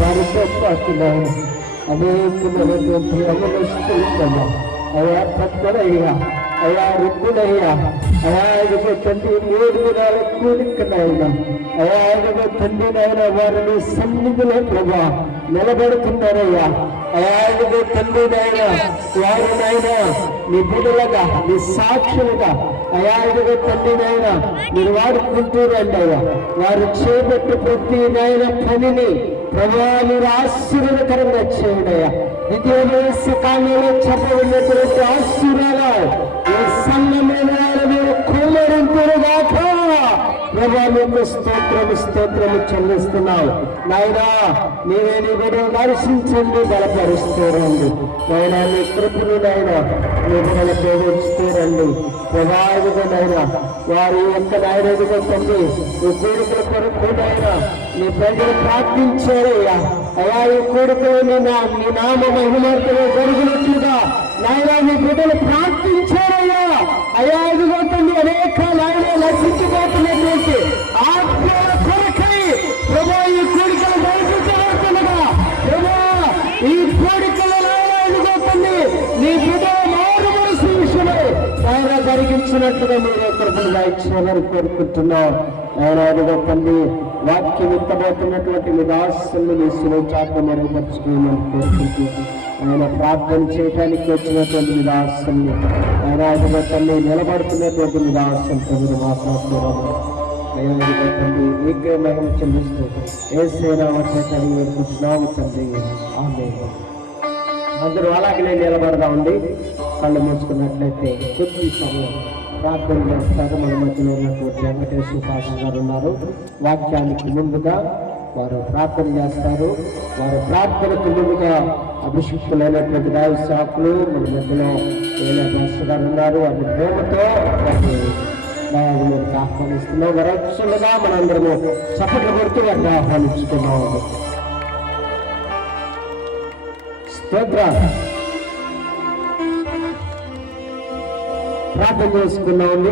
వారితో పాటు అనేకమైనటువంటి యవనస్తులు అయా పెద్దలయ్యా, అయా వృద్ధులయ్యా, అయా ఇదిగో తండ్రి 3 దినాల కూడికనైనా అయా ఇదిగో తండ్రి నాయన వారిని సన్నిధిలో ప్రభా నిలబడుతున్నారయ్యా. అయా ఇదిగో తండ్రి నాయన వారినైనా నీ బిడ్డలుగా నీ సాక్షులుగా అయా ఇదిగో తండ్రి నాయన మీరు వాడుకుంటూ రండి అయ్యా. వారు చేపట్టి ప్రతి నాయన పనిని ప్రభా మీరు ఆశీర్వాదకరంగా చేయండియా. ద్వితీయ కాలంలో చెప్పబడినటువంటి ఆశీర్వాదాలు ఈ సంఘమైన మీరు కుమ్మరింపురుగాక. ప్రభా మీకు స్తోత్రము చెల్లిస్తున్నావు నాయనా. నీవే నీ బిడ్డలు దర్శించండి, బలపరుస్తూ రండి నాయనా. నీ కృపను నాయనా నీ బిడ్డలు ప్రేమిస్తూ రండి ప్రభావిగా నాయనా. వారి యొక్క నాయనగా తండ్రి ఈ కోరికల కొరకు నాయనా నీ ప్రజలు ప్రార్థించారయ్యా. అయా ఈ కోరికలు నీ నామ మహిమార్తలో జరిగినట్లుగా నాయనా నీ బిడ్డలు ప్రార్థించారయ్యా. అయా ఇదిగో తండ్రి అనేక నాయన నశించిపోతున్నటువంటి ఆత్మల కొరకై ప్రభా ఈ కోరికలు జరిగించబడుతుండగా ప్రభా ఈ కోరికలు ఇదిగో తండ్రి నీ బిడ్డ మారు మనసు విషయమై ఆయన జరిగించినట్టుగా మీరు కృపగా ఇచ్చిన కోరుకుంటున్నాం. ఆయన ఇదిగో తండ్రి వాక్యం ఎత్తబోతున్నటువంటి మీ దాసులను మీ సులోచాత్మ మెరుగుపరుచుకోమని కోరుకుంటూ ఆయన ప్రార్థన చేయడానికి వచ్చినటువంటి మీ దాసుల్ని ఆయన ఇదిగో తండ్రి నిలబడుతున్నటువంటి మీ దాసులతో మీరు మాట్లాడుతున్నాము. అయ్యా ఇదిగో తండ్రి మీకే మహిమ చెల్లిస్తూ యేసయ్య నామమున వేడుకుంటున్నాము తండ్రి, ఆమేన్. అందరూ అలాగనే నిలబడదామండి. కళ్ళు మూసుకున్నట్లయితే కొద్ది సమయం ప్రార్థన చేస్తారు. మన మధ్యలో ఉన్నటువంటి వెంకటేశ్వర పాస్టర్ గారు ఉన్నారు. వాక్యానికి ముందుగా వారు ప్రార్థన చేస్తారు. వారు ప్రార్థనకు ముందుగా అభిషిక్తులైనటువంటి దైవ సేవకులు మన మధ్యలో పాస్టర్ గారు ఉన్నారు. వారి ప్రేమతో వారిని ఆహ్వానిస్తున్నాం. వరక్షలుగా మనందరము చప్పట్లు కొడుతూ వారిని ఆహ్వానించుకున్నాము. స్తోత్రం. ప్రార్థన చేసుకున్నామండి.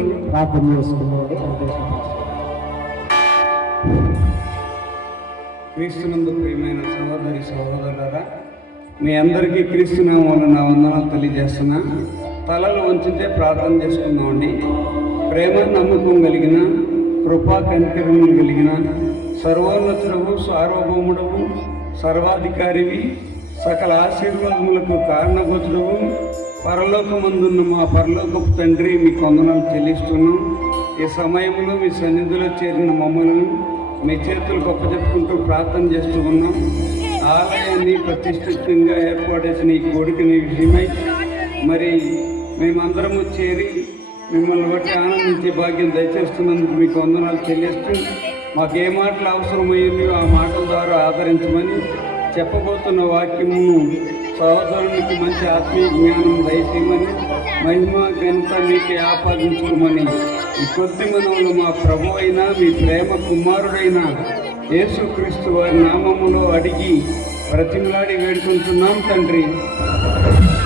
క్రీస్తునందు ప్రియమైన సహోదరి సహోదరులారా, మీ అందరికీ క్రీస్తు నామమున నా వందనాలు తెలియజేస్తున్నా. తలలు వంచితే ప్రార్థన చేసుకుందామండి. ప్రేమ నమ్మకం కలిగిన కృపా కనికరములు కలిగిన సర్వోన్నతుడవు సార్వభౌముడవు సర్వాధికారివి సకల ఆశీర్వాదములకు కారణభూతుడవు పరలోకమందున్న మా పరలోకపు తండ్రి మీకు వందనాలు చెల్లిస్తున్నాం. ఈ సమయంలో మీ సన్నిధిలో చేరిన మమ్మల్ని మీ చేతులు గొప్పచెప్పుకుంటూ ప్రార్థన చేస్తూ ఉన్నాం. ఆలయాన్ని ప్రతిష్ఠితంగా ఏర్పాటు చేసిన ఈ కోరికని విషయమై మరి మేమందరము చేరి మిమ్మల్ని బట్టి ఆనందించే భాగ్యం దయచేస్తున్నందుకు మీకు వందనాలు చెల్లిస్తూ మాకు ఏ మాటలు అవసరమయ్యాయో ఆ మాటల ద్వారా ఆదరించమని, చెప్పబోతున్న వాక్యమును సహోదరునికి మంచి ఆత్మీయ జ్ఞానం దయచేయమని, మహిమ ఘనత మీకే ఆపాదించుకోమని ఈ కొద్ది మనవులు మా ప్రభు అయిన మీ ప్రేమ కుమారుడైన యేసుక్రీస్తు వారి నామములో అడిగి బ్రతిమలాడి వేడుకుంటున్నాం తండ్రి,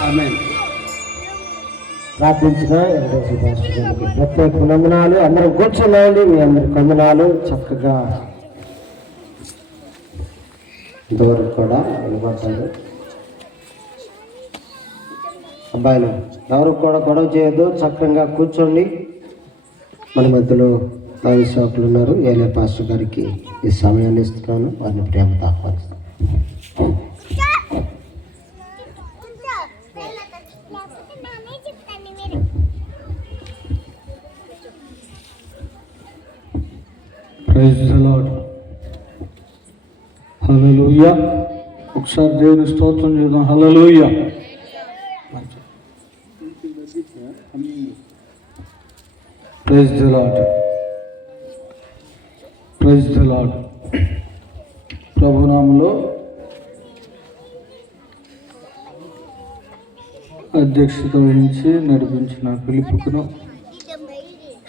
ఆమేన్. ప్రార్థించిన ప్రత్యేక వందనాలు. అందరూ కూర్చున్నాయండి. మీ అందరికి వందనాలు. చక్కగా ఇంతవరకు కూడా నిలబడ్డారు. అబ్బాయిలు ఎవరు కూడా గొడవ చేయొద్దు, చక్కగా కూర్చోండి. మన మధ్యలో దైవ సేవకులు ఉన్నారు. ఏలే పాస్టర్ గారికి ఈ సమయాన్ని ఇస్తున్నాను. వారిని ప్రేమతో ఆహ్వానిస్తాను. Praise the lord. హల్లెలూయా. ఒకసారి దేవుని స్తోత్రం చేద్దాం. Hallelujah. Praise the lord. Praise the lord. ప్రభునామములో అధ్యక్షత వహించి నడిపించిన పిలుపుకును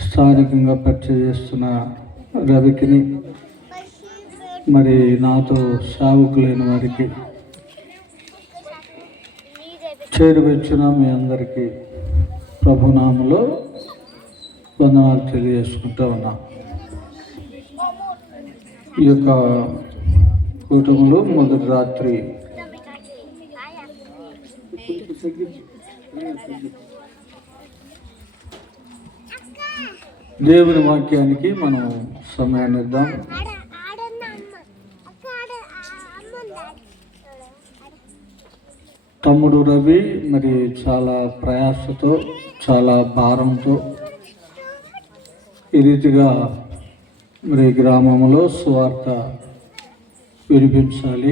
స్థానికంగా పరిచయం చేస్తున్న రవికిని, మరి నాతో సేవకులైన వారికి, చేరువచ్చిన మీ అందరికీ ప్రభునామములో వందనాలు తెలియజేసుకుంటూ ఉన్నాం. ఈ యొక్క కూటములో మొదటి రాత్రి దేవుని వాక్యానికి మనం సమయాన్ని ఇద్దాం. తమ్ముడు రవి మరి చాలా ప్రయాసతో చాలా భారంతో ఈ రీతిగా మరి గ్రామంలో సువార్త వినిపించాలి,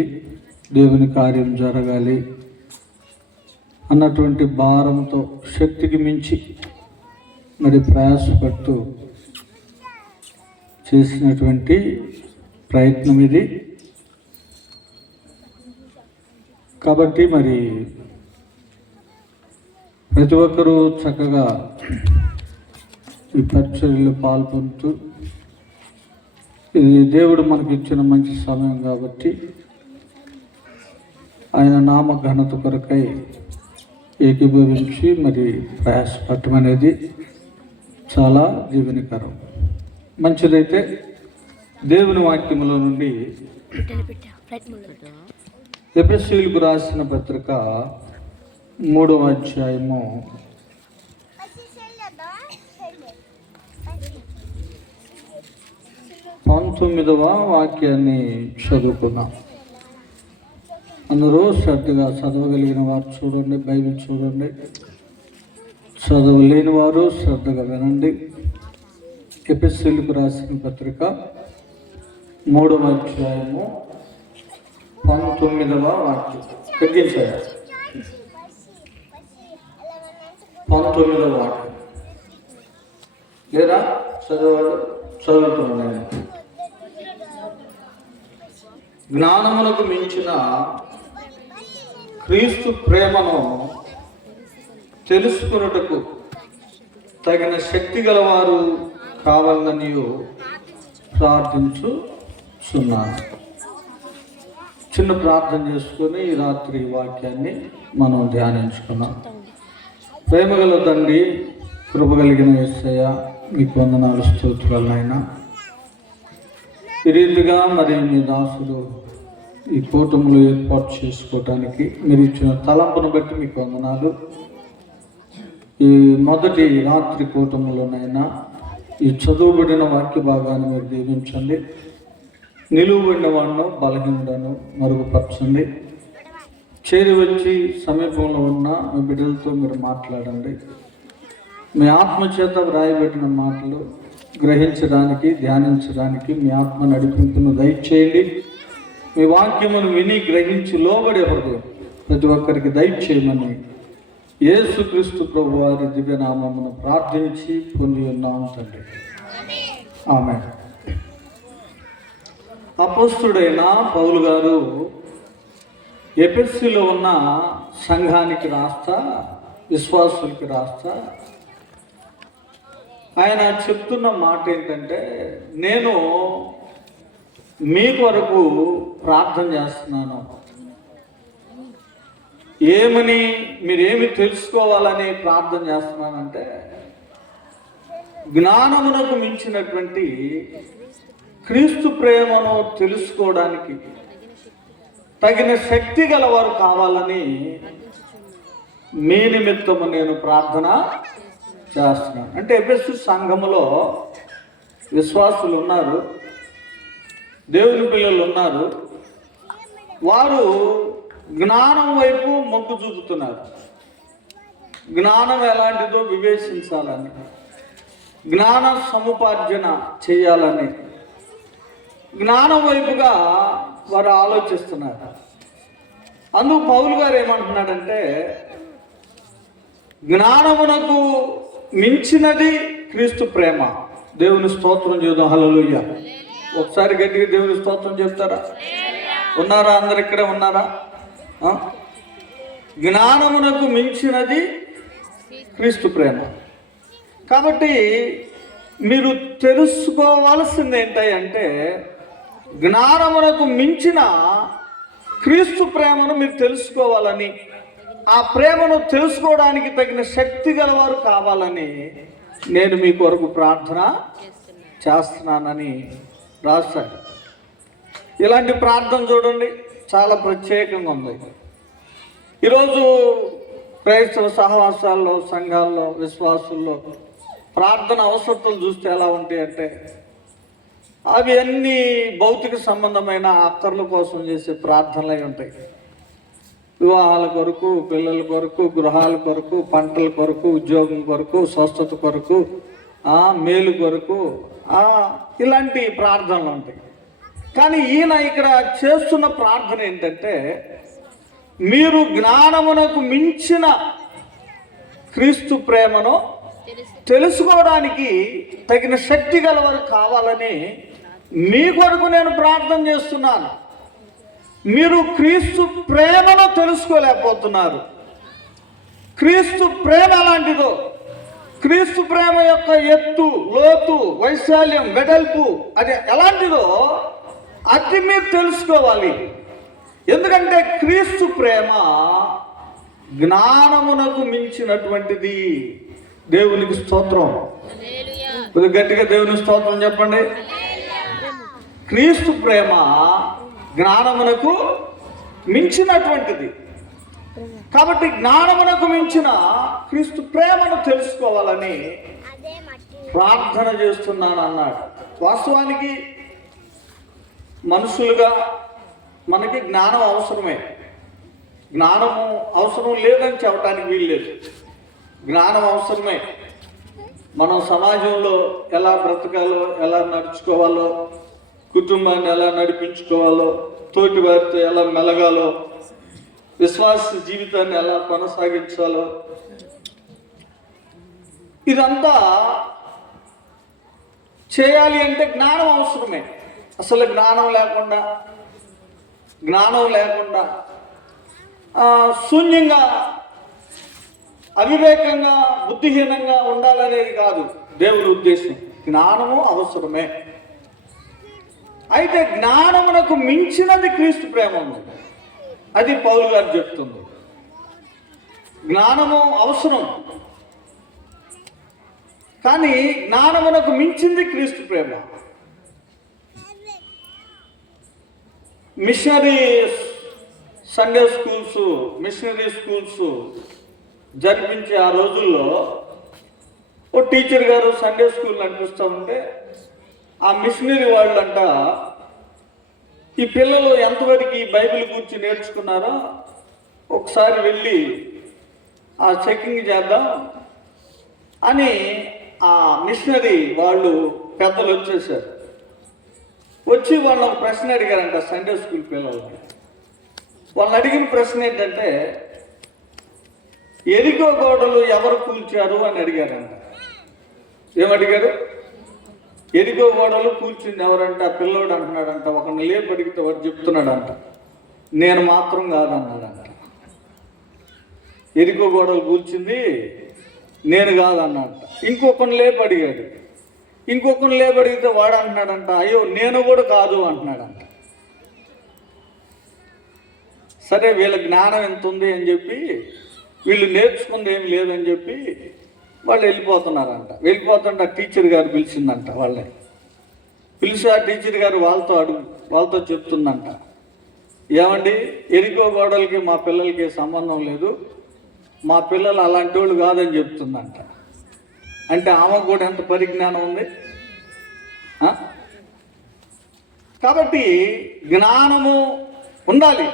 దేవుని కార్యం జరగాలి అన్నటువంటి భారంతో శక్తికి మించి మరి ప్రయాసపడుతూ చేసినటువంటి ప్రయత్నం ఇది. కాబట్టి మరి ప్రతి ఒక్కరూ చక్కగా ఈ పరిచర్యలో పాల్గొంటూ, ఇది దేవుడు మనకి ఇచ్చిన మంచి సమయం కాబట్టి ఆయన నామ ఘనత కొరకై ఏకీభవించి మరి ప్రయాసపడటం అనేది చాలా జీవనకరం. మంచిదైతే దేవుని వాక్యములో నుండి ఎఫెసీయులకు రాసిన పత్రిక 3వ అధ్యాయము 19వ వాక్యాన్ని చదువుకున్నాం. అందరూ శ్రద్ధగా చదవగలిగిన వారు చూడండి, బైబిల్ చూడండి. చదవలేని వారు శ్రద్ధగా వినండి. ఎఫెసీయులకు రాసిన పత్రిక 3వ అధ్యాయము 19వ వాక్యం. తగ్గించారు 19వ వాక్యం లేదా చదువుతున్నాను. జ్ఞానమునకు మించిన క్రీస్తు ప్రేమను తెలుసుకున్నటకు తగిన శక్తి గలవారు కావాలని ప్రార్థించుచున్నాను. చిన్న ప్రార్థన చేసుకొని ఈ రాత్రి వాక్యాన్ని మనం ధ్యానించుకున్నాం. ప్రేమగల తండ్రి, కృపగలిగిన యేసయ్య, మీకు వందనాలు, స్తోత్రాలు నాయనా. ఈ రీతిగా మరి మీ దాసుడు ఈ కూటములు ఏర్పాటు చేసుకోవటానికి మీరు ఇచ్చిన తలంపును బట్టి మీకు వందనాలు. ఈ మొదటి రాత్రి కూటములోనైనా ఈ చదువుబడిన వాక్య భాగాన్ని మీరు దీవించండి. నిలువబడిన వాడిను బలహీనుడను మరుగుపరచండి. చేరి వచ్చి సమీపంలో ఉన్న మీ బిడ్డలతో మీరు మాట్లాడండి. మీ ఆత్మచేత వ్రాయబెట్టిన మాటలు గ్రహించడానికి, ధ్యానించడానికి మీ ఆత్మ నడిపింపును దయచేయండి. మీ వాక్యమును విని గ్రహించి లోబడే హృదయం ప్రతి ఒక్కరికి దయచేయమని యేసుక్రీస్తు ప్రభు వారి దివ్యనామమును ప్రార్థించి పొంది ఉన్నాము తండ్రి. ఆమేన్. అపోస్తుడైన పౌలు గారు ఎఫెసీలో ఉన్న సంఘానికి రాస్తా, విశ్వాసులకి రాస్తా ఆయన చెప్తున్న మాట ఏంటంటే, నేను మీ కొరకు ప్రార్థన చేస్తున్నాను. ఏమని, మీరేమి తెలుసుకోవాలని ప్రార్థన చేస్తున్నానంటే, జ్ఞానమునకు మించినటువంటి క్రీస్తు ప్రేమను తెలుసుకోవడానికి తగిన శక్తి గలవారు కావాలని మీ నిమిత్తము నేను ప్రార్థన చేస్తున్నాను. అంటే ఎఫెసు సంఘములో విశ్వాసులు ఉన్నారు, దేవుని పిల్లలు ఉన్నారు. వారు జ్ఞానం వైపు మొగ్గు చూపుతున్నారు. జ్ఞానం ఎలాంటిదో వివేచించాలని, జ్ఞాన సముపార్జన చేయాలని, జ్ఞానం వైపుగా వారు ఆలోచిస్తున్నారు. అందుకు పౌలు గారు ఏమంటున్నాడంటే, జ్ఞానమునకు మించినది క్రీస్తు ప్రేమ. దేవుని స్తోత్రం చేద్దాం. హల్లెలూయా. ఒకసారి గట్టిగా దేవుని స్తోత్రం చెప్తారా? ఉన్నారా? అందరు ఇక్కడే ఉన్నారా? జ్ఞానమునకు మించినది క్రీస్తు ప్రేమ. కాబట్టి మీరు తెలుసుకోవాల్సింది ఏంటంటే, జ్ఞానమునకు మించిన క్రీస్తు ప్రేమను మీరు తెలుసుకోవాలని, ఆ ప్రేమను తెలుసుకోవడానికి తగిన శక్తి గలవారు కావాలని నేను మీ కొరకు ప్రార్థన చేస్తున్నానని రాశాడు. ఇలాంటి ప్రార్థన చూడండి చాలా ప్రత్యేకంగా ఉంది. ఈరోజు క్రైస్తవ సహవాసాల్లో, సంఘాల్లో, విశ్వాసుల్లో ప్రార్థన అవసరతలు చూస్తే ఎలా ఉంటాయంటే అవి అన్ని భౌతిక సంబంధమైన అక్కర్ల కోసం చేసే ప్రార్థనలు అయి ఉంటాయి. వివాహాల కొరకు, పిల్లల కొరకు, గృహాల కొరకు, పంటల కొరకు, ఉద్యోగం కొరకు, స్వస్థత కొరకు, మేలు కొరకు, ఇలాంటి ప్రార్థనలు ఉంటాయి. కానీ ఈయన ఇక్కడ చేస్తున్న ప్రార్థన ఏంటంటే మీరు జ్ఞానమునకు మించిన క్రీస్తు ప్రేమను తెలుసుకోవడానికి తగిన శక్తి గలవారు కావాలని మీ కొరకు నేను ప్రార్థన చేస్తున్నాను. మీరు క్రీస్తు ప్రేమను తెలుసుకోలేకపోతున్నారు. క్రీస్తు ప్రేమ ఎలాంటిదో, క్రీస్తు ప్రేమ యొక్క ఎత్తు, లోతు, వైశాల్యం, వెడల్పు అది ఎలాంటిదో అది మీరు తెలుసుకోవాలి. ఎందుకంటే క్రీస్తు ప్రేమ జ్ఞానమునకు మించినటువంటిది. దేవునికి స్తోత్రం. గట్టిగా దేవునికి స్తోత్రం చెప్పండి. క్రీస్తు ప్రేమ జ్ఞానమునకు మించినటువంటిది. కాబట్టి జ్ఞానమునకు మించిన క్రీస్తు ప్రేమను తెలుసుకోవాలని ప్రార్థన చేస్తున్నాను అన్నాడు. వాస్తవానికి మనుషులుగా మనకి జ్ఞానం అవసరమే. జ్ఞానము అవసరం లేదని చెప్పడానికి వీల్లేదు. జ్ఞానం అవసరమే. మనం సమాజంలో ఎలా బ్రతకాలో, ఎలా నడుచుకోవాలో, కుటుంబాన్ని ఎలా నడిపించుకోవాలో, తోటి వారితో ఎలా మెలగాలో, విశ్వాస జీవితాన్ని ఎలా కొనసాగించాలో, ఇదంతా చేయాలి అంటే జ్ఞానం అవసరమే. అసలు జ్ఞానం లేకుండా శూన్యంగా, అవివేకంగా, బుద్ధిహీనంగా ఉండాలనేది కాదు దేవుని ఉద్దేశం. జ్ఞానము అవసరమే. అయితే జ్ఞానమునకు మించినది క్రీస్తు ప్రేమ ఉంది. అది పౌలు గారు చెప్తుంది. జ్ఞానము అవసరం, కానీ జ్ఞానమునకు మించింది క్రీస్తు ప్రేమ. Missionary sunday schools, missionary schools జరిపించే ఆ రోజుల్లో ఓ టీచర్ గారు సండే స్కూల్ నడిపిస్తూ ఉంటే ఆ మిషనరీ వాళ్ళంట ఈ పిల్లలు ఎంతవరకు ఈ బైబిల్ గురించి నేర్చుకున్నారో ఒకసారి వెళ్ళి ఆ చెకింగ్ చేద్దాం అని ఆ మిషనరీ వాళ్ళు పెద్దలు వచ్చేసారు. వచ్చి వాళ్ళు ఒక ప్రశ్న అడిగారంట సండే స్కూల్ పిల్లలకి. వాళ్ళని అడిగిన ప్రశ్న ఏంటంటే ఎరికో గోడలు ఎవరు కూల్చారు అని అడిగారంట. ఏమడిగారు? ఎరికో గోడలు కూల్చింది ఎవరంట? ఆ పిల్లోడు అంటున్నాడంట. ఒకరిని లేపు అడిగితే వాడు చెప్తున్నాడంట నేను మాత్రం కాదన్నాడంట. ఎరికో గోడలు కూల్చింది నేను కాదన్నాడంట. ఇంకొకరిని లేపు అడిగాడు. ఇంకొకరిని లేపు అడిగితే వాడు అంటున్నాడంట అయ్యో నేను కూడా కాదు అంటున్నాడంట. సరే వీళ్ళ జ్ఞానం ఎంత ఉంది అని చెప్పి, వీళ్ళు నేర్చుకుంది ఏం లేదని చెప్పి వాళ్ళు వెళ్ళిపోతున్నారంట. వెళ్ళిపోతుంటే టీచర్ గారు పిలిచిందంట. వాళ్ళని పిలిచి ఆ టీచర్ గారు వాళ్ళతో చెప్తుందంట, ఏమండి ఎరికో గోడలకి మా పిల్లలకి సంబంధం లేదు, మా పిల్లలు అలాంటి వాళ్ళు కాదని చెప్తుందంట. అంటే ఆమెకు కూడా ఎంత పరిజ్ఞానం ఉంది. కాబట్టి జ్ఞానము ఉండాలి.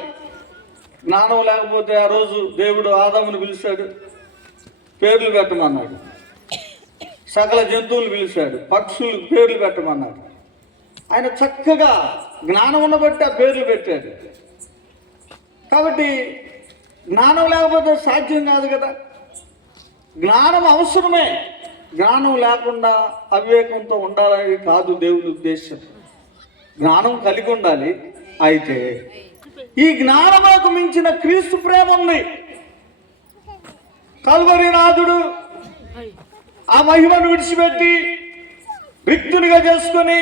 జ్ఞానం లేకపోతే ఆ రోజు దేవుడు ఆదామును పిలిచాడు, పేర్లు పెట్టమన్నాడు. సకల జంతువులు పిలిచాడు, పక్షులకు పేర్లు పెట్టమన్నాడు. ఆయన చక్కగా జ్ఞానం ఉన్నబట్టి ఆ పేర్లు పెట్టాడు. కాబట్టి జ్ఞానం లేకపోతే సాధ్యం కాదు కదా. జ్ఞానం అవసరమే. జ్ఞానం లేకుండా అవివేకంతో ఉండాలని కాదు దేవుని ఉద్దేశం. జ్ఞానం కలిగి ఉండాలి. అయితే ఈ జ్ఞానమునకు మించిన క్రీస్తు ప్రేమ ఉంది. కల్వరినాథుడు ఆ మహిమను విడిచిపెట్టి రిక్తునిగా చేసుకొని,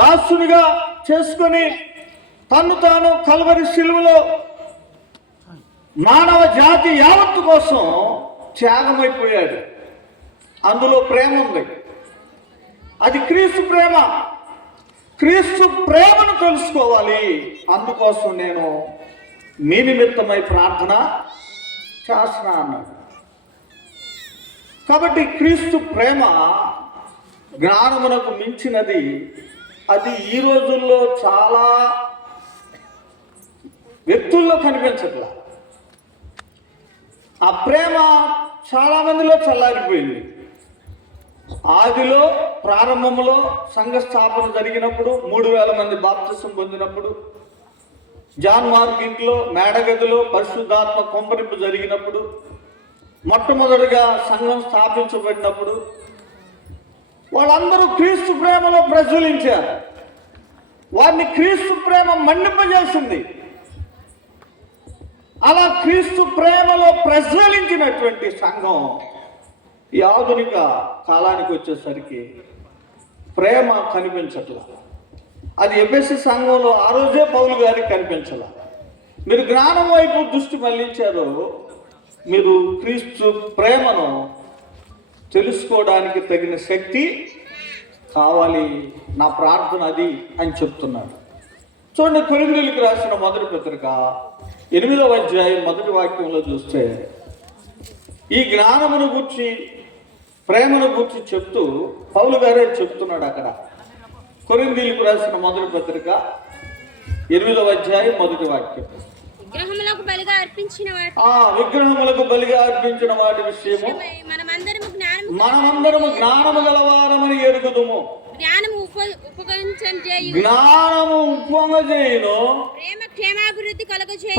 దాసునిగా చేసుకొని తన్ను తాను కల్వరి శిలువలో మానవ జాతి యావత్తు కోసం త్యాగమైపోయాడు. అందులో ప్రేమ ఉంది. అది క్రీస్తు ప్రేమ. క్రీస్తు ప్రేమను తెలుసుకోవాలి. అందుకోసం నేను మీ నిమిత్తమై ప్రార్థన చేస్తున్నా అన్నాడు. కాబట్టి క్రీస్తు ప్రేమ జ్ఞానమునకు మించినది. అది ఈ రోజుల్లో చాలా వ్యక్తుల్లో కనిపించట్లా. ఆ ప్రేమ చాలా మందిలో చల్లారిపోయింది. ఆదిలో ప్రారంభంలో సంఘ స్థాపన జరిగినప్పుడు 3000 మంది బాప్తిసం పొందినప్పుడు, జాన్ మార్క్ ఇంట్లో మేడగదిలో పరిశుద్ధాత్మ కొంపరింపు జరిగినప్పుడు, మొట్టమొదటిగా సంఘం స్థాపించబడినప్పుడు వాళ్ళందరూ క్రీస్తు ప్రేమలో ప్రజ్వలించారు. వారిని క్రీస్తు ప్రేమ మండింపజేసింది. అలా క్రీస్తు ప్రేమలో ప్రజ్వలించినటువంటి సంఘం ఈ ఆధునిక కాలానికి వచ్చేసరికి ప్రేమ కనిపించట్లా. అది ఎఫెసీ సంఘంలో ఆ రోజే పౌలు గారికి కనిపించాల. మీరు జ్ఞానం వైపు దృష్టి మళ్లించారు. మీరు క్రీస్తు ప్రేమను తెలుసుకోవడానికి తగిన శక్తి కావాలి. నా ప్రార్థన అది అని చెప్తున్నాడు. చూడండి, కొరింథీయులకు రాసిన మొదటి పత్రిక 8వ అధ్యాయం మొదటి వాక్యంలో చూస్తే ఈ జ్ఞానమును గురించి, ప్రేమను గురించి చెప్తూ పౌలు గారే చెప్తున్నాడు. అక్కడ కొరింథీయులకు రాసిన మొదటి పత్రిక 8వ అధ్యాయం మొదటి వాక్యం. విగ్రహములకు బలిగా అర్పించిన వాటి విషయము మనమందరము జ్ఞానము గలవారమని ఎరుగుదుము. జ్ఞానము ఉప్పొంగజేయును,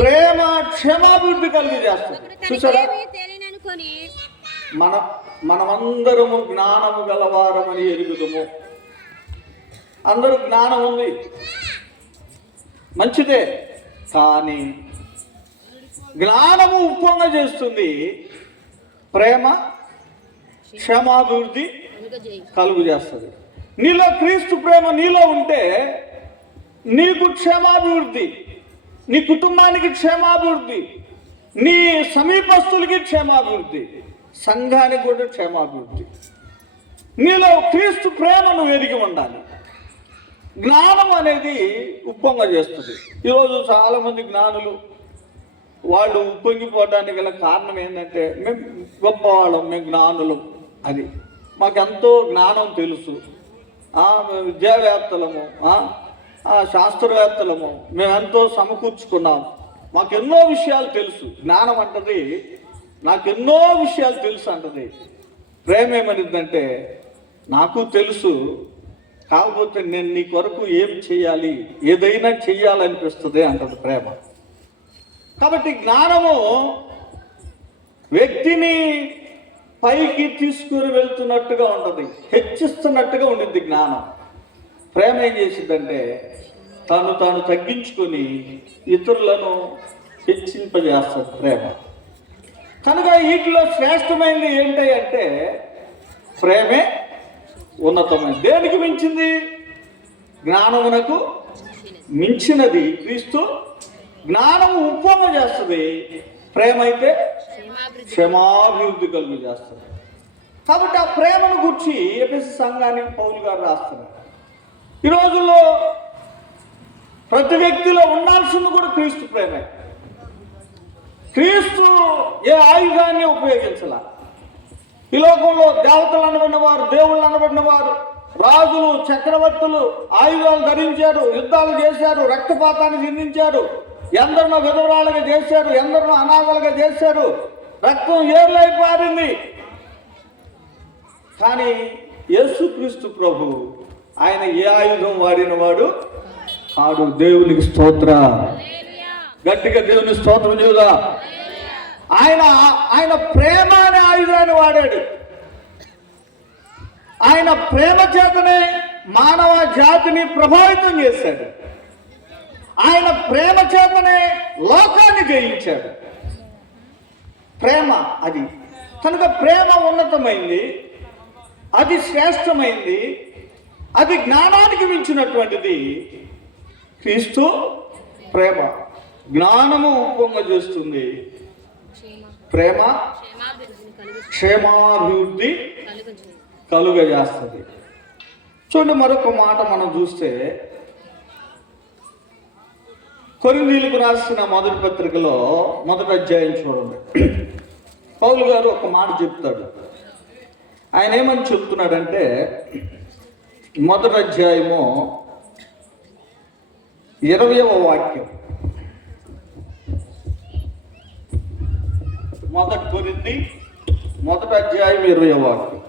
ప్రేమ క్షేమాభివృద్ధి కలుగజేస్తుంది. చూసారా, మనమందరము జ్ఞానము గలవారమని ఎరుగుదుము. అందరూ జ్ఞానం ఉంది, మంచిదే. కానీ జ్ఞానము ఉప్పొంగ చేస్తుంది, ప్రేమ క్షేమాభివృద్ధి కలుగు చేస్తుంది. నీలో క్రీస్తు ప్రేమ నీలో ఉంటే నీకు క్షేమాభివృద్ధి, నీ కుటుంబానికి క్షేమాభివృద్ధి, నీ సమీపస్తులకి క్షేమాభివృద్ధి, సంఘానికి కూడా క్షేమాభివృద్ధి. నీలో క్రీస్తు ప్రేమను ఎరిగి ఉండాలి. జ్ఞానం అనేది ఉప్పొంగ చేస్తుంది. ఈరోజు చాలామంది జ్ఞానులు వాళ్ళు ఉప్పొంగిపోవడానికి గల కారణం ఏంటంటే, మేము గొప్పవాళ్ళం, మేము జ్ఞానులం, అది మాకెంతో జ్ఞానం తెలుసు, విద్యావేత్తలము, శాస్త్రవేత్తలము, మేమెంతో సమకూర్చుకున్నాం, మాకెన్నో విషయాలు తెలుసు. జ్ఞానం అంటది నాకెన్నో విషయాలు తెలుసు అంటది. ప్రేమ ఏమనిద్దంటే, నాకు తెలుసు, కాకపోతే నేను నీ కొరకు ఏం చేయాలి, ఏదైనా చెయ్యాలనిపిస్తుంది అంటది ప్రేమ. కాబట్టి జ్ఞానము వ్యక్తిని పైకి తీసుకుని వెళ్తున్నట్టుగా ఉంటుంది, హెచ్చిస్తున్నట్టుగా ఉండిద్ది జ్ఞానం. ప్రేమ ఏం చేసిందంటే తాను తగ్గించుకొని ఇతరులను హెచ్చింపజేస్తుంది ప్రేమ. కనుక వీటిలో శ్రేష్టమైనది ఏంటి అంటే ప్రేమే ఉన్నతమైనది. దేనికి మించింది? జ్ఞానమునకు మించినది క్రీస్తు. జ్ఞానము ఉప్పొంగ చేస్తుంది, ప్రేమ అయితే క్షేమాభివృద్ధి కలుగు చేస్తుంది. కాబట్టి ఆ ప్రేమను గురించి ఎఫెసీ సంఘానికి పౌలు గారు రాస్తున్నారు. ఈ రోజుల్లో ప్రతి వ్యక్తిలో ఉండాల్సింది కూడా క్రీస్తు ప్రేమే. క్రీస్తు ఏ ఆయుధాన్ని ఉపయోగించాల. ఈ లోకంలో దేవతలు అనబడిన వారు, దేవుళ్ళు అనబడిన వారు, రాజులు, చక్రవర్తులు ఆయుధాలు ధరించారు, యుద్ధాలు చేశారు, రక్తపాతాన్ని చిందించారు, ఎందరినో విధవరాలుగా చేశారు, ఎందరినో అనాథలుగా చేశారు, రక్తం ఏర్లై పారింది. కానీ యేసుక్రీస్తు ప్రభు ఆయన ఏ ఆయుధం వాడిన వాడు కాడు. దేవునికి స్తోత్ర, గట్టిగా దేవుని స్తోత్రం చేయుదా. ఆయన ప్రేమ అనే ఆయుధాన్ని వాడాడు. ఆయన ప్రేమ చేతనే మానవ జాతిని ప్రభావితం చేశాడు. ఆయన ప్రేమ చేతనే లోకాన్ని జయించాడు. ప్రేమ అది. కనుక ప్రేమ ఉన్నతమైంది, అది శ్రేష్టమైంది, అది జ్ఞానానికి మించినటువంటిది. క్రీస్తు ప్రేమ జ్ఞానము ఉప్పొంగ చేస్తుంది, ప్రేమ క్షేమాభివృద్ధి కలుగజేస్తుంది. చూడండి, మరొక మాట మనం చూస్తే కొరింథీయులకు రాసిన మొదటి పత్రికలో మొదటి అధ్యాయం చూడండి. పౌలు గారు ఒక మాట చెప్తాడు. ఆయన ఏమని చెప్తున్నాడంటే, మొదటి అధ్యాయము 20వ వాక్యం. మొదటి కొరింథీ మొదటి అధ్యాయం 20వ వాక్యం.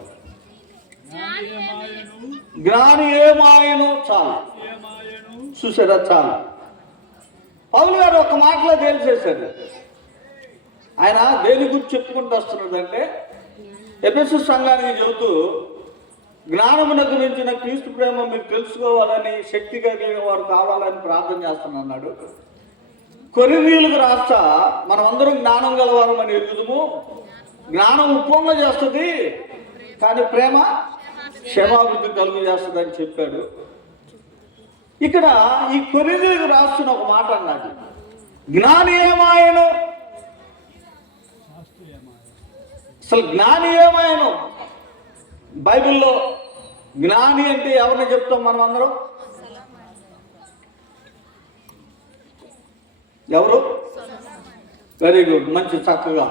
జ్ఞాని ఏమాయను చాలు. చూసారా, చాలు. పౌలు గారు ఒక మాటలో తేల్చేశాడు. ఆయన దేని గురించి చెప్పుకుంటూ వస్తున్నాడంటే, ఎఫెసు సంఘానికి చెబుతూ జ్ఞానమునకు మించిన క్రీస్తు ప్రేమ మీరు తెలుసుకోవాలని, శక్తి కలిగిన వారు కావాలని ప్రార్థన చేస్తున్నాడు. కొరింథీయులకు రాస్తా మనమందరం జ్ఞానం గలవారమని ఎరుగుదము. జ్ఞానం ఉప్పొంగ చేస్తుంది, కానీ ప్రేమ క్షమాభివృద్ధి కలుగు చేస్తుంది అని చెప్పాడు. ఇక్కడ ఈ కొరింథీయులకు రాస్తున్న ఒక మాట అన్నాడు, జ్ఞాని ఏమాయను. అసలు జ్ఞాని ఏమాయను? బైబిల్లో జ్ఞాని అంటే ఎవరిని చెప్తాం మనం అందరం? ఎవరు? వెరీ గుడ్, మంచి చక్కగా.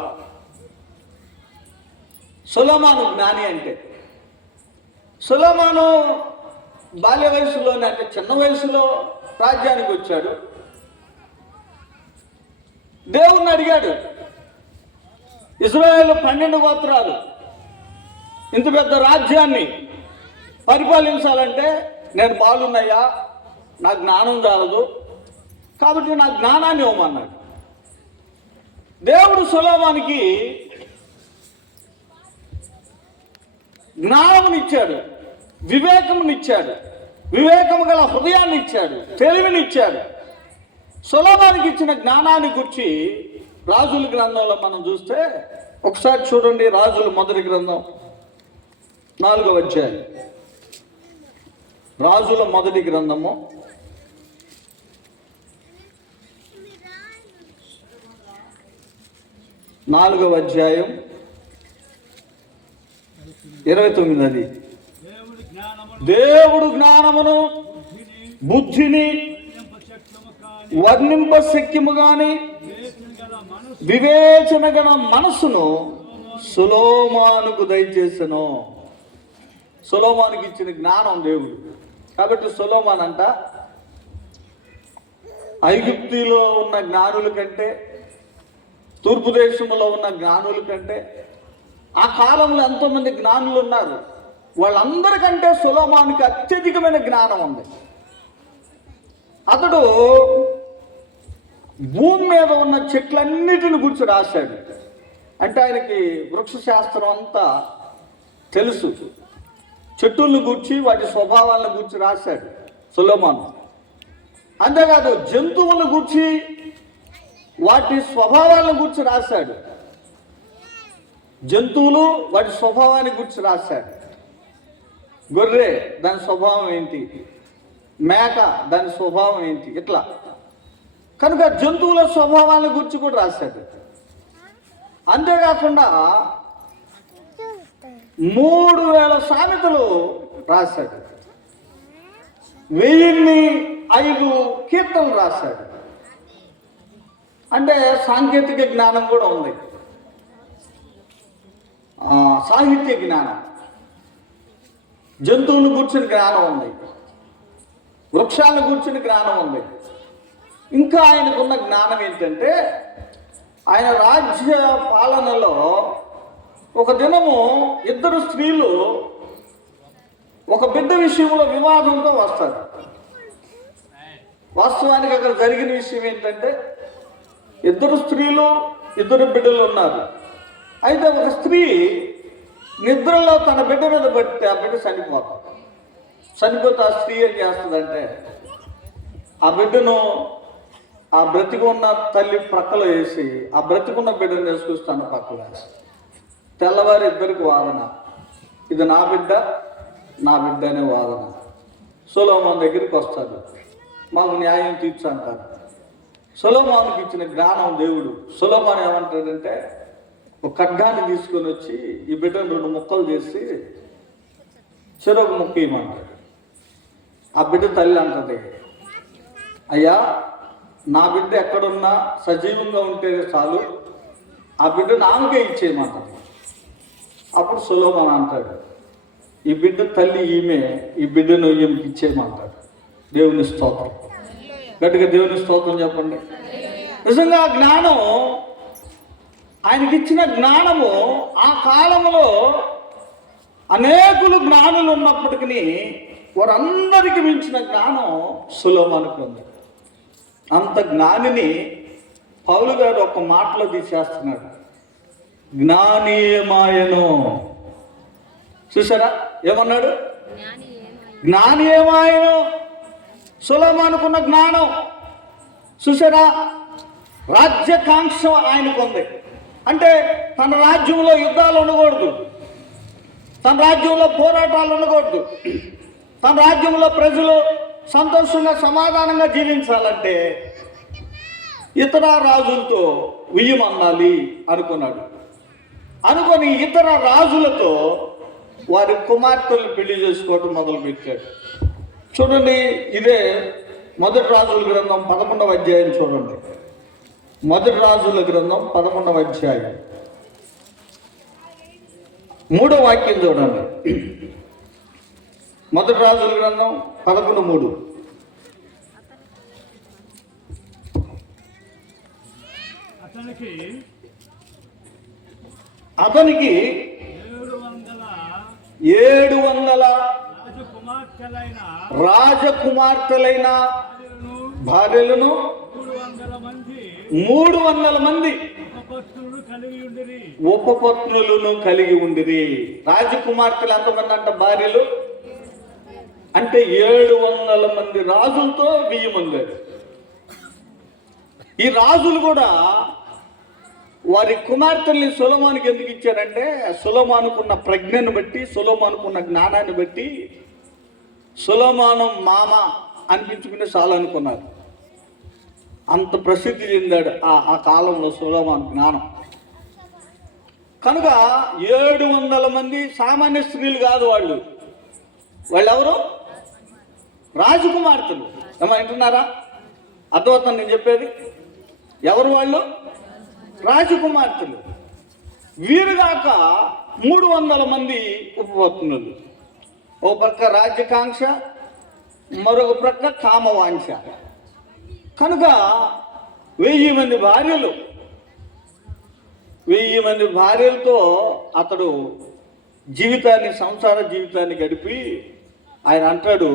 సొలొమోను జ్ఞాని అంటే. సొలొమోను బాల్య వయసులోనే, అంటే చిన్న వయసులో రాజ్యానికి వచ్చాడు. దేవుణ్ణి అడిగాడు, ఇశ్రాయేలు 12 గోత్రాలు ఇంత పెద్ద రాజ్యాన్ని పరిపాలించాలంటే నేను బాలున్నయ్యా, నా జ్ఞానం చాలదు, కాబట్టి నా జ్ఞానాన్ని ఇవ్వమన్నాడు. దేవుడు సొలొమోనుకి జ్ఞానమునిచ్చాడు, వివేకమునిచ్చాడు, వివేకము గల హృదయాన్ని ఇచ్చాడు, తెలివినిచ్చాడు. సొలొమోనుకి ఇచ్చిన జ్ఞానాన్ని గురించి రాజుల గ్రంథంలో మనం చూస్తే ఒకసారి చూడండి. రాజుల మొదటి గ్రంథం 4వ అధ్యాయం. రాజుల మొదటి గ్రంథము 4వ అధ్యాయం 29. దేవుడు జ్ఞానమును బుద్ధిని వర్ణింప శక్యము గాని వివేచన గల మనసును సొలొమోనుకు దయచేసెను. సొలొమోనుకి ఇచ్చిన జ్ఞానం దేవుడు. కాబట్టి సొలొమోను అంట ఐగుప్తులో ఉన్న జ్ఞానుల కంటే, తూర్పు దేశంలో ఉన్న జ్ఞానుల కంటే, ఆ కాలంలో ఎంతోమంది జ్ఞానులు ఉన్నారు, వాళ్ళందరికంటే సొలొమోనుకి అత్యధికమైన జ్ఞానం ఉంది. అతడు భూమి మీద ఉన్న చెట్లన్నిటిని గురించి రాశాడు. అంటే ఆయనకి వృక్ష శాస్త్రం అంతా తెలుసు. చెట్టులను గూర్చి, వాటి స్వభావాలను గూర్చి రాశాడు సొలొమోను. అంతేకాదు జంతువులను గూర్చి, వాటి స్వభావాలను గూర్చి రాశాడు. జంతువులు వాటి స్వభావాన్ని గురించి రాశాడు. గొర్రె దాని స్వభావం ఏంటి, మేక దాని స్వభావం ఏంటి, ఇట్లా. కనుక జంతువుల స్వభావాల గురించి కూడా రాశాడు. అంతేకాకుండా 3000 సామెతలు రాశాడు. 1005 కీర్తనలు రాశాడు. అంటే సాంకేతిక జ్ఞానం కూడా ఉంది, సాహిత్య జ్ఞానం, జంతువులను కూర్చుని జ్ఞానం ఉంది, వృక్షాలను కూర్చుని జ్ఞానం ఉంది. ఇంకా ఆయనకున్న జ్ఞానం ఏంటంటే, ఆయన రాజ్య పాలనలో ఒక దినము 2 స్త్రీలు ఒక బిడ్డ విషయంలో వివాదంతో వస్తారు. వాస్తవానికి అక్కడ జరిగిన విషయం ఏంటంటే, 2 స్త్రీలు 2 బిడ్డలు ఉన్నారు. అయితే ఒక స్త్రీ నిద్రలో తన బిడ్డ మీద పడితే ఆ బిడ్డ చనిపోతే ఆ స్త్రీ ఏం చేస్తుందంటే, ఆ బిడ్డను ఆ బ్రతికున్న తల్లి ప్రక్కలో వేసి ఆ బ్రతికున్న బిడ్డను వేసుకొస్తాను పక్కలో వేసి, తెల్లవారి ఇద్దరికి వాదన, ఇది నా బిడ్డ అనే వాదన. సొలొమోను దగ్గరికి వస్తారు, మాకు న్యాయం తీర్చంటారు. సొలొమోనుకి ఇచ్చిన జ్ఞానం దేవుడు. సొలొమోను ఏమంటాడంటే, ఒక ఖడ్గాన్ని తీసుకొని వచ్చి ఈ బిడ్డను 2 ముక్కలు చేసి చెరొక ముక్క ఇవ్వమంటాడు. ఆ బిడ్డ తల్లి అంటది, అయ్యా నా బిడ్డ ఎక్కడున్నా సజీవంగా ఉంటే చాలు, ఆ బిడ్డ నాకే ఇచ్చేయమంటాడు. అప్పుడు సొలొమోను అంటాడు, ఈ బిడ్డ తల్లి ఈమె, ఈ బిడ్డను ఈమెకి ఇచ్చేయమంటాడు. దేవుని స్తోత్రం. గట్టిగా దేవుని స్తోత్రం చెప్పండి. నిజంగా జ్ఞానం, ఆయనకిచ్చిన జ్ఞానము ఆ కాలంలో అనేకులు జ్ఞానులు ఉన్నప్పటికీ వారందరికీ మించిన జ్ఞానం సొలొమోనుకు ఉంది. అంత జ్ఞానిని పౌలు గారు ఒక మాటలో తీసేస్తున్నాడు, జ్ఞానీయమాయను. చూసారా ఏమన్నాడు? జ్ఞాని ఏమాయను. సొలొమోనుకున్న జ్ఞానం చూసారా? రాజ్యకాంక్ష ఆయనకు ఉంది. అంటే తన రాజ్యంలో యుద్ధాలు ఉండకూడదు, తన రాజ్యంలో పోరాటాలు ఉండకూడదు, తన రాజ్యంలో ప్రజలు సంతోషంగా సమాధానంగా జీవించాలంటే ఇతర రాజులతో వియ్యమన్నాలి అనుకున్నాడు. అనుకొని ఇతర రాజులతో వారి కుమార్తెలు పెళ్లి చేసుకోవటం మొదలుపెట్టాడు. చూడండి, ఇదే మొదటి రాజుల గ్రంథం 11వ అధ్యాయం చూడండి. మొదటి రాజుల గ్రంథం 11వ అధ్యాయం 3వ వాక్యం చూడండి. మొదటి రాజుల గ్రంథం 11:3. అతనికి 700 రాజకుమార్తెలైన భార్యలను 300 మంది ఉపపత్నులను కలిగి ఉండిరి. రాజకుమార్తెలు ఎంతమంది అంట? భార్యలు అంటే 700 మంది రాజులతో బియ్యమందారు. ఈ రాజులు కూడా వారి కుమార్తెల్ని సొలొమోనుకి ఎందుకు ఇచ్చారంటే, సొలొమోనుకున్న ప్రజ్ఞను బట్టి, సొలొమోనుకున్న జ్ఞానాన్ని బట్టి సొలొమోను మామ అనిపించుకునే చాలు అనుకున్నారు. అంత ప్రసిద్ధి చెందాడు ఆ కాలంలో సొలొమోను జ్ఞానం. కనుక 700 మంది సామాన్య స్త్రీలు కాదు, వాళ్ళు ఎవరు? రాజకుమార్తెలు. ఏమంటున్నారా? అర్థమవుతుంది నేను చెప్పేది? ఎవరు వాళ్ళు? రాజకుమార్తెలు. వీరుగాక 300 మంది ఉపపత్నులు. ఓ ప్రక్క రాజ్యకాంక్ష, మరొక ప్రక్క కామవాంఛ. కనుక 1000 మంది భార్యలు, 1000 మంది భార్యలతో అతడు జీవితాన్ని, సంసార జీవితాన్ని గడిపి ఆయన అంటాడు,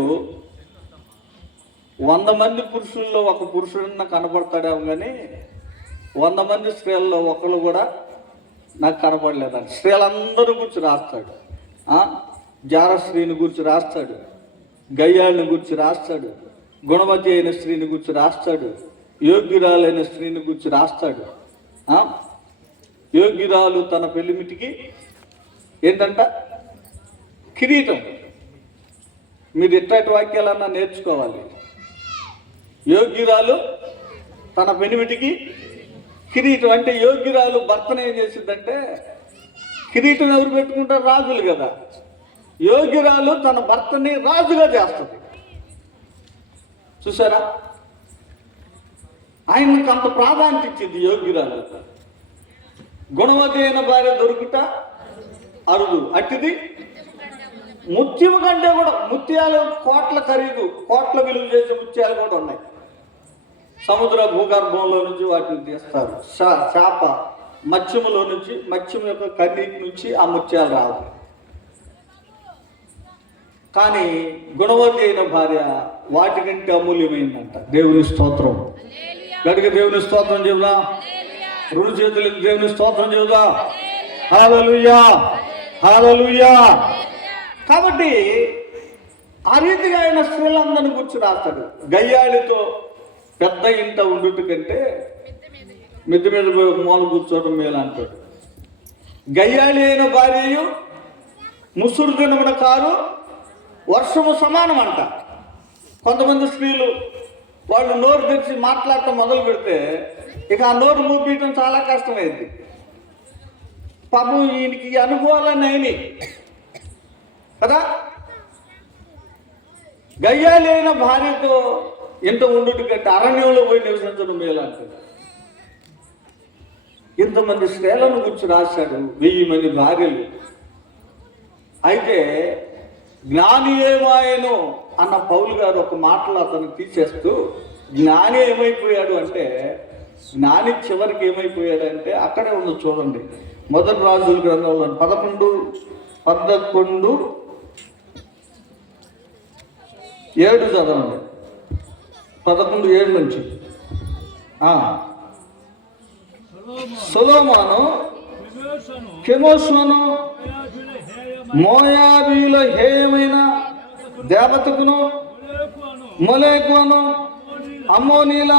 100 మంది పురుషుల్లో ఒక పురుషుడన్నా కనపడతాడేమో కానీ 100 మంది స్త్రీల్లో ఒకళ్ళు కూడా నాకు కనపడలేదండి. స్త్రీలందరూ గురించి రాస్తాడు. జారస్త్రీని గురించి రాస్తాడు, గయ్యాళ్ళని గురించి రాస్తాడు, గుణవతి అయిన స్త్రీని గురించి రాస్తాడు, యోగ్యురాలైన స్త్రీని గురించి రాస్తాడు. యోగ్యురాలు తన పెళ్లిమిటికి ఏంటంట? కిరీటం. మీరు ఎట్లాంటి వాక్యాలన్నా నేర్చుకోవాలి. యోగ్యురాలు తన పెనిమిటికి కిరీటం. అంటే యోగ్యురాలు భర్తను ఏం చేసిందంటే, కిరీటం ఎవరు పెట్టుకుంటారు? రాజులు కదా. యోగ్యురాలు తన భర్తని రాజుగా చేస్తుంది. చూసారా? ఆయనకు అంత ప్రాధాన్యత ఇచ్చింది యోగ్యురాలు. గుణవతి అయిన భార్య దొరుకుట అరుదు. అట్టిది ముత్యము కంటే కూడా, ముత్యాలు కోట్ల ఖరీదు, కోట్ల విలువ చేసే ముత్యాలు కూడా ఉన్నాయి. సముద్ర భూగర్భంలో నుంచి వాటిని తీస్తారు. చేప మత్స్యములో నుంచి, మత్స్యం యొక్క కన్నీటి నుంచి ఆ ముత్యాలు రావు. కానీ గుణవతి అయిన భార్య వాటికంటే అమూల్యమైందంట. దేవుని స్తోత్రం. గడిగ దేవుని స్తోత్రం చెబుదా. 2 చేతులకు దేవుని స్తోత్రం చెబుదా. హల్లెలూయా, హల్లెలూయా. కాబట్టి ఆ రీతిగా ఆయన స్త్రీలందరిని గురించి రాస్తాడు. గయ్యాళితో పెద్ద ఇంట ఉండుట కంటే మిద్ది మీద మూల కూర్చోవడం మేలు అంటాడు. గయ్యాళి అయిన భార్యయు ముసురు దినమున కారు వర్షము సమానం అంట. కొంతమంది స్త్రీలు వాళ్ళు నోరు తెరిచి మాట్లాడటం మొదలు పెడితే ఇక ఆ నోరు మూపించడం చాలా కష్టమైంది. పాపం ఈయనకి అనుభవాలన్నీ అయినాయి కదా. గయ్యాలి అయిన భార్యతో ఇంత ఉండుటి కంటే అరణ్యంలో పోయి నివసించడం మేలు అంటాడు. ఇంతమంది స్త్రీలను గురించి రాశాడు, 1000 మంది భార్యలు. అయితే జ్ఞాని ఏమాయను అన్న పౌలు గారు ఒక మాటలు అతను తీసేస్తూ, జ్ఞాని ఏమైపోయాడు అంటే, జ్ఞాని చివరికి ఏమైపోయాడు అంటే అక్కడే ఉంది చూడండి, మొదటి రాజుల గ్రంథంలో 11:7 చదవండి. 11:7 నుంచి. సొలొమోను కెమోషును మోయాబీల హేయమైన దేవతకును మొలేకును అమ్మోనీల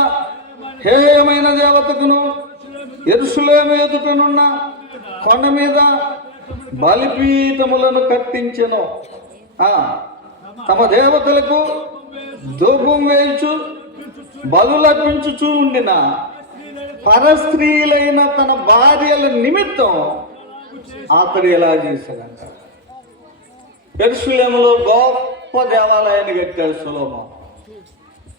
హేయమైన దేవతకును యెరూషలేము ఎదుటనున్న కొండ మీద బలిపీఠములను కట్టించెను. తమ దేవతలకు ధూపం వేయించు బలులర్పించుచూ ఉండిన పరస్త్రీలైన తన భార్యల నిమిత్తం అతడు ఎలా చేశాడంట. యెరూషలేములో గొప్ప దేవాలయాన్ని కట్టాడు సొలొమోను.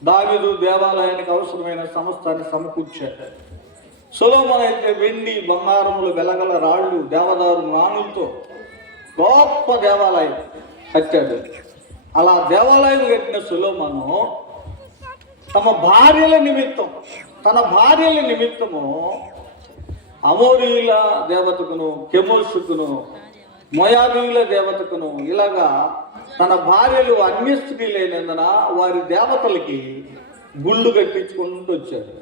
దావీదు దేవాలయానికి అవసరమైన సమస్తాన్ని సమకూర్చాడు. సొలొమోను అయితే వెండి బంగారములు వెలగల రాళ్ళు దేవదారు నాణులతో గొప్ప దేవాలయం కట్టాడు. అలా దేవాలయం కట్టిన సొలొమోను తన భార్యల నిమిత్తము అమోరీల దేవతకును కెమోషుకును మోయాబీల దేవతకును ఇలాగా తన భార్యలు అన్య స్త్రీలైనందున వారి దేవతలకి గుళ్ళు కట్టించుకుంటూ వచ్చాడు.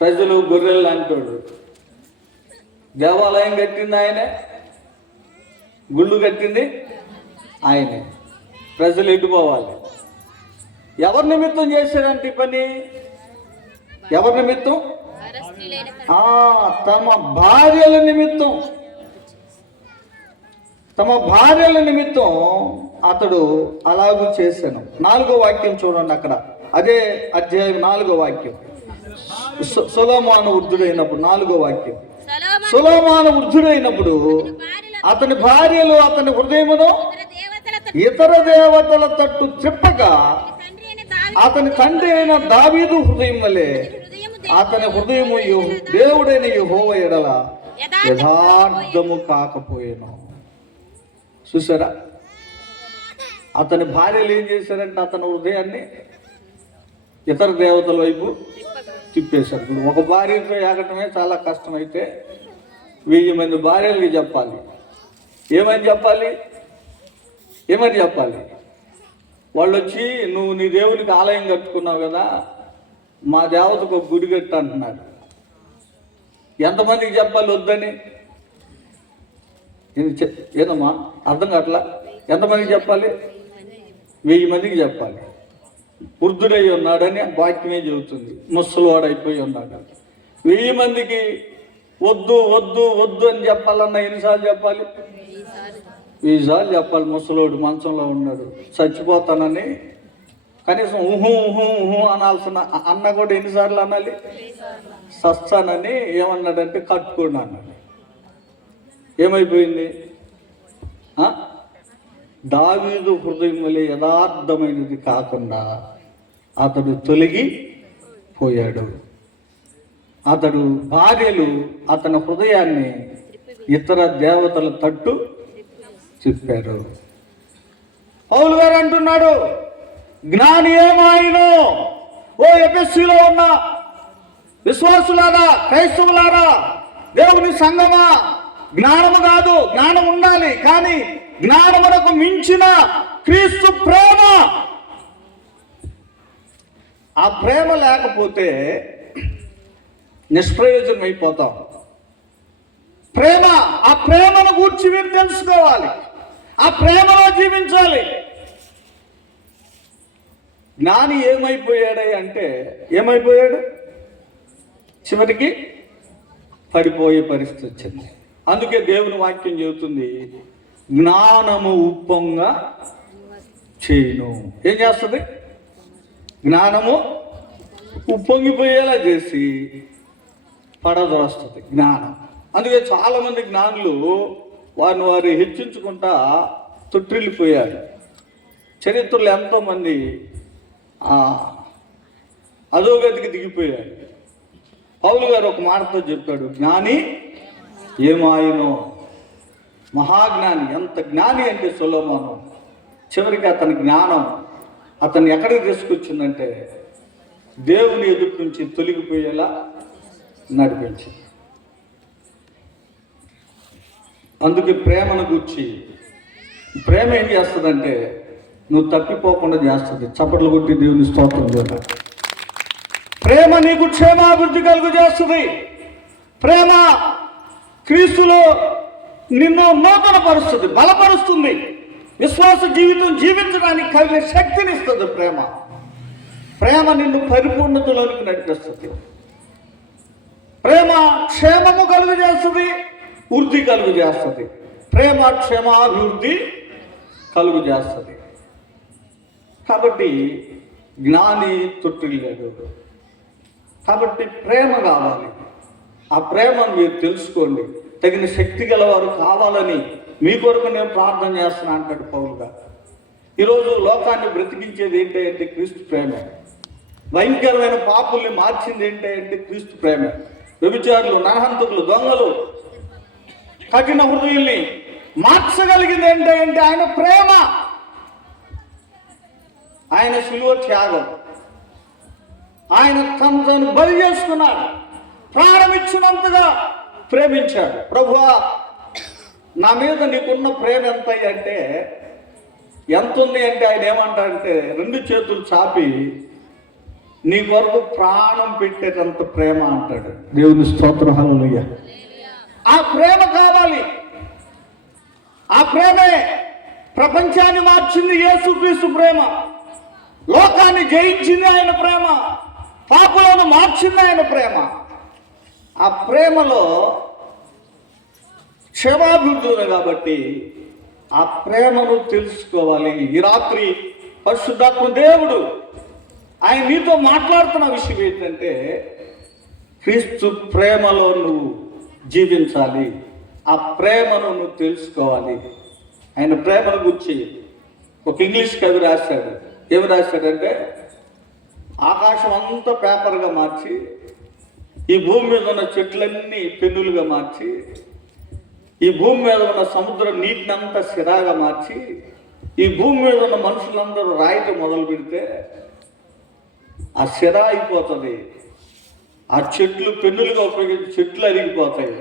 ప్రజలు గొర్రెలు లాంటోడు. దేవాలయం కట్టింది ఆయనే, గుళ్ళు కట్టింది ఆయనే. ప్రజలు ఎటుపోవాలి? ఎవరి నిమిత్తం చేశాడంటే ఈ పని? ఎవరి నిమిత్తం? తమ భార్యల నిమిత్తం అతడు అలాగూ చేశాను. 4వ వాక్యం చూడండి, అక్కడ అదే అధ్యాయం 4వ వాక్యం. సొలొమోను వృద్ధుడైనప్పుడు 4వ వాక్యం. సొలొమోను వృద్ధుడైనప్పుడు అతని భార్యలు అతని హృదయమును ఇతర దేవతల తట్టు చెప్పగా అతని తండ్రి అయిన దావీదు హృదయం వలె అతని హృదయము దేవుడైన యెహోవా ఎడల యథార్థము కాకపోయేను. చూసారా, అతని భార్యలు ఏం చేశారంటే అతని హృదయాన్ని ఇతర దేవతల వైపు తిప్పేశారు. ఇప్పుడు ఒక భార్యతో ఏగటమే చాలా కష్టమైతే 1000 మంది భార్యలకి చెప్పాలి. ఏమని చెప్పాలి? వాళ్ళు వచ్చి, నువ్వు నీ దేవుడికి ఆలయం కట్టుకున్నావు కదా, మా దేవతకు ఒక గుడి కట్టు అంటున్నారు. ఎంతమందికి చెప్పాలి వద్దని? ఏదమ్మా అర్థం కావట్లా? ఎంతమందికి చెప్పాలి? 1000 మందికి చెప్పాలి. వృద్ధుడై ఉన్నాడని వాక్యమే చెబుతుంది. ముసలివాడు అయిపోయి ఉన్నాడు. 1000 మందికి వద్దు వద్దు వద్దు అని చెప్పాలన్నా ఎన్నిసార్లు చెప్పాలి? 1000 సార్లు చెప్పాలి. ముసలోడు మంచంలో ఉన్నాడు, చచ్చిపోతానని కనీసం ఊహు ఊహు ఊహు అనాల్సిన అన్న కూడా ఎన్నిసార్లు అనాలి? సస్తానని ఏమన్నాడంటే కట్టుకోండి అన్నాడు. ఏమైపోయింది? దావీదు హృదయం వలె యథార్థమైనది కాకుండా అతడు తొలగిపోయాడు. అతడు భార్యలు అతని హృదయాన్ని ఇతర దేవతల తట్టు చెప్పారు. పౌలు గారు అంటున్నాడు, జ్ఞాని ఏమాయను? ఓ ఎఫెసీలో ఉన్న విశ్వాసులారా, క్రైస్తవులారా, దేవుని సంగమా, జ్ఞానము కాదు, జ్ఞానం ఉండాలి, కానీ జ్ఞానమునకు మించిన క్రీస్తు ప్రేమ. ఆ ప్రేమ లేకపోతే నిష్ప్రయోజనం అయిపోతాం. ప్రేమ, ఆ ప్రేమను గూర్చి మీరు తెలుసుకోవాలి, ఆ ప్రేమలో జీవించాలి. జ్ఞాని ఏమైపోయాడు? చివరికి పడిపోయే పరిస్థితి వచ్చింది. అందుకే దేవుని వాక్యం చెబుతుంది, జ్ఞానము ఉప్పొంగ చేయును. ఏం చేస్తుంది? జ్ఞానము ఉప్పొంగిపోయేలా చేసి పడదొస్తుంది జ్ఞానం. అందుకే చాలామంది జ్ఞానులు వారిని వారు హెచ్చించుకుంటా తొట్టిల్లిపోయారు. చరిత్రలో ఎంతోమంది అధోగతికి దిగిపోయాడు. పౌలు గారు ఒక మాటతో చెప్పాడు, జ్ఞాని ఏమాయనో. మహాజ్ఞాని, ఎంత జ్ఞాని అంటే సొలొమోను. చివరికి అతని జ్ఞానం అతన్ని ఎక్కడికి తీసుకొచ్చిందంటే దేవుని ఎదుటి నుంచి తొలగిపోయేలా నడిపించింది. అందుకే ప్రేమను గుర్చి, ప్రేమ ఏం చేస్తుందంటే నువ్వు తప్పిపోకుండా చేస్తుంది. చప్పట్లు కొట్టి దేవుని స్తోత్రం చేయాలి. ప్రేమ నీకు క్షేమాభివృద్ధి కలుగు చేస్తుంది. ప్రేమ క్రీస్తులో నిన్ను నూతన పరుస్తుంది, బలపరుస్తుంది. విశ్వాస జీవితం జీవించడానికి కలిగే శక్తిని ఇస్తుంది ప్రేమ. ప్రేమ నిన్ను పరిపూర్ణతలోనికి నడిపిస్తుంది. ప్రేమ క్షేమము కలుగు చేస్తుంది, వృద్ధి కలుగు చేస్తుంది. ప్రేమ క్షేమాభివృద్ధి కలుగు చేస్తుంది. కాబట్టి జ్ఞాని తొట్టిల్లాడు. కాబట్టి ప్రేమ కావాలి. ఆ ప్రేమను మీరు తెలుసుకోండి. తగిన శక్తి గలవారు కావాలని మీ కొరకు నేను ప్రార్థన చేస్తున్నా అంటాడు పౌలు గారు. ఈరోజు లోకాన్ని బ్రతికించేది ఏంటంటే క్రీస్తు ప్రేమ. భయంకరమైన పాపుల్ని మార్చింది ఏంటంటే క్రీస్తు ప్రేమ. వ్యభిచారులు, నరహంతకులు, దొంగలు, కఠిన హృదయుల్ని మార్చగలిగింది ఏంటంటే ఆయన ప్రేమ, ఆయన శిలువ త్యాగం. ఆయన తనను బలి చేసుకున్నాడు, ప్రాణం ఇచ్చినంతగా ప్రేమించాడు. ప్రభువా, నా మీద నీకున్న ప్రేమ ఎంత అంటే ఎంత ఉంది అంటే ఆయన ఏమంటాడంటే 2 చేతులు చాపి నీ కొరకు ప్రాణం పెట్టేటంత ప్రేమ అంటాడు. దేవుని స్తోత్రం, హల్లెలూయా. ఆ ప్రేమ కావాలి. ఆ ప్రేమే ప్రపంచాన్ని మార్చింది యేసుక్రీస్తు ప్రేమ. లోకాన్ని జయించింది ఆయన ప్రేమ. పాపులను మార్చింది ఆయన ప్రేమ. ఆ ప్రేమలో క్షేమాభివృద్ధి ఉంది. కాబట్టి ఆ ప్రేమను తెలుసుకోవాలి. ఈ రాత్రి పరిశుద్ధాత్మ దేవుడు ఆయన నీతో మాట్లాడుతున్న విషయం ఏంటంటే క్రీస్తు ప్రేమలో నువ్వు జీవించాలి. ఆ ప్రేమను నువ్వు తెలుసుకోవాలి. ఆయన ప్రేమను గురించి ఒక ఇంగ్లీష్ కవి రాశాడు. ఏమి రాశాడంటే ఆకాశం అంతా పేపర్గా మార్చి, ఈ భూమి మీద ఉన్న చెట్లన్నీ పెన్నులుగా మార్చి, ఈ భూమి మీద ఉన్న సముద్ర నీటినంతా సిరాగా మార్చి, ఈ భూమి మీద ఉన్న మనుషులందరూ రాయితో మొదలు పెడితే ఆ సిరా అయిపోతుంది. ఆ చెట్లు పెన్నులుగా ఉపయోగించి చెట్లు అరిగిపోతాయి.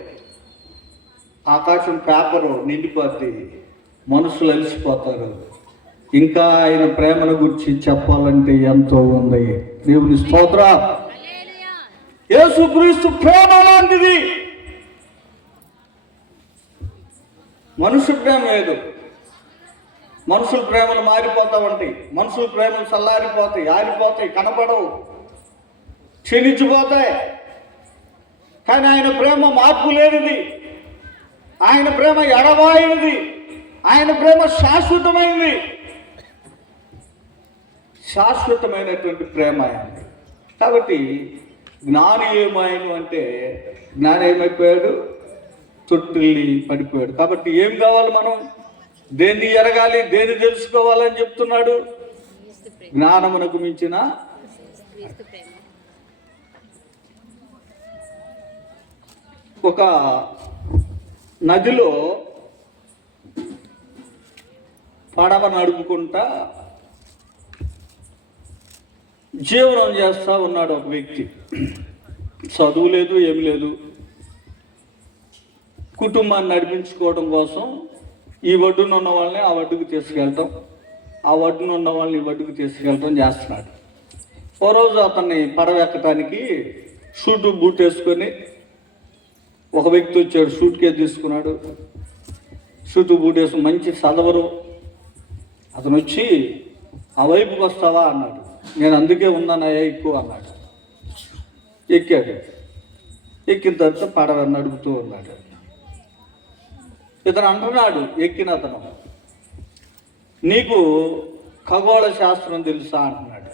ఆకాశం పేపరు నిండిపోద్ది, మనుషులు అలసిపోతారు. ఇంకా ఆయన ప్రేమను గురించి చెప్పాలంటే ఎంతో ఉంది. దేవుని స్తోత్రం. యేసుక్రీస్తు ప్రేమ లాంటిది. మనుషుల ప్రేమ లేదు. మనుషుల ప్రేమలు మారిపోతా ఉంటాయి. మనుషుల ప్రేమలు చల్లారిపోతాయి, ఆరిపోతాయి, కనపడవు, క్షీణించిపోతాయి. కానీ ఆయన ప్రేమ మార్పు లేనిది. ఆయన ప్రేమ ఎడబాయినది. ఆయన ప్రేమ శాశ్వతమైనది. శాశ్వతమైనటువంటి ప్రేమ ఆయన. కాబట్టి జ్ఞాని ఏమాయను అంటే జ్ఞాని ఏమైపోయాడు? తొట్టిల్లి పడిపోయాడు. కాబట్టి ఏం కావాలి? మనం దేన్ని ఎరగాలి, దేన్ని తెలుసుకోవాలని చెప్తున్నాడు. జ్ఞానమునకు మించిన ఒక నదిలో పడవ నడుపుకుంటా జీవనం చేస్తూ ఉన్నాడు ఒక వ్యక్తి. చదువు లేదు, ఏమి లేదు. కుటుంబాన్ని నడిపించుకోవడం కోసం ఈ ఒడ్డున ఉన్న వాళ్ళని ఆ ఒడ్డుకు తీసుకెళ్ళటం, ఆ ఒడ్డున ఉన్న వాళ్ళని ఈ ఒడ్డుకు తీసుకెళ్ళటం చేస్తున్నాడు. ఓ రోజు అతన్ని పడవ ఎక్కడానికి షూటు బూట్ వేసుకొని ఒక వ్యక్తి వచ్చాడు. షూట్ కేసు తీసుకున్నాడు, షూటు బూట్ వేసుకుని మంచి చదవరు. అతను వచ్చి ఆ వైపుకి వస్తావా అన్నాడు. నేను అందుకే ఉన్నానయ్యా ఎక్కువ అన్నాడు. ఎక్కాడు. ఎక్కిన తర్వాత పడవ నడుపుతూ ఉన్నాడు. ఇతను అంటున్నాడు, ఎక్కిన అతను, నీకు ఖగోళ శాస్త్రం తెలుసా అంటున్నాడు.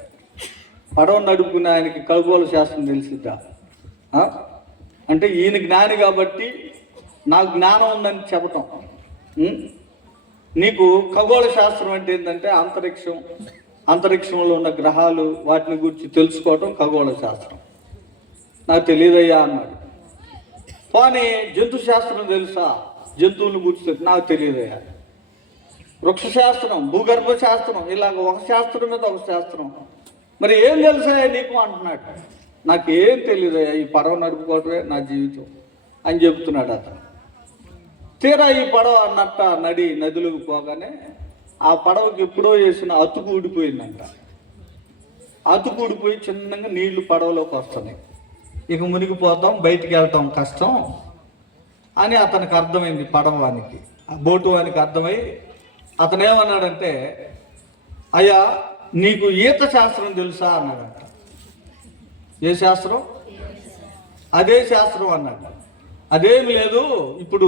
పడవ నడుపుకునే ఆయనకి ఖగోళ శాస్త్రం తెలిసిద్దా అంటే ఈయన జ్ఞాని కాబట్టి నాకు జ్ఞానం ఉందని చెప్పటం. నీకు ఖగోళ శాస్త్రం అంటే ఏంటంటే అంతరిక్షం, అంతరిక్షంలో ఉన్న గ్రహాలు వాటిని గురించి తెలుసుకోవటం ఖగోళ శాస్త్రం. నాకు తెలియదయ్యా అన్నాడు. పోనీ జంతు శాస్త్రం తెలుసా? జంతువులను గురించి నాకు తెలియదయ్యా. వృక్ష శాస్త్రం, భూగర్భ శాస్త్రం, ఇలాగ ఒక శాస్త్రం మీద ఒక శాస్త్రం. మరి ఏం తెలుసా నీకు అంటున్నాడు. నాకేం తెలియదయ్యా, ఈ పడవ నడుపుకోవటమే నా జీవితం అని చెబుతున్నాడు అతను. తీరా ఈ పడవ అన్నట్ట నదిలోకి పోగానే ఆ పడవకి ఎప్పుడో వేసిన అతుకు ఊడిపోయిందంట. అతుకు ఊడిపోయి చిన్నగా నీళ్లు పడవలోకి వస్తున్నాయి. ఇక మునిగిపోతాం, బయటికి వెళ్తాం కష్టం అని అతనికి అర్థమైంది. పడవానికి, బోటు వానికి అర్థమై అతను ఏమన్నాడంటే, అయ్యా నీకు ఈత శాస్త్రం తెలుసా అన్నాడంట. ఏ శాస్త్రం? అదే శాస్త్రం అన్నాడు. అదేమి లేదు, ఇప్పుడు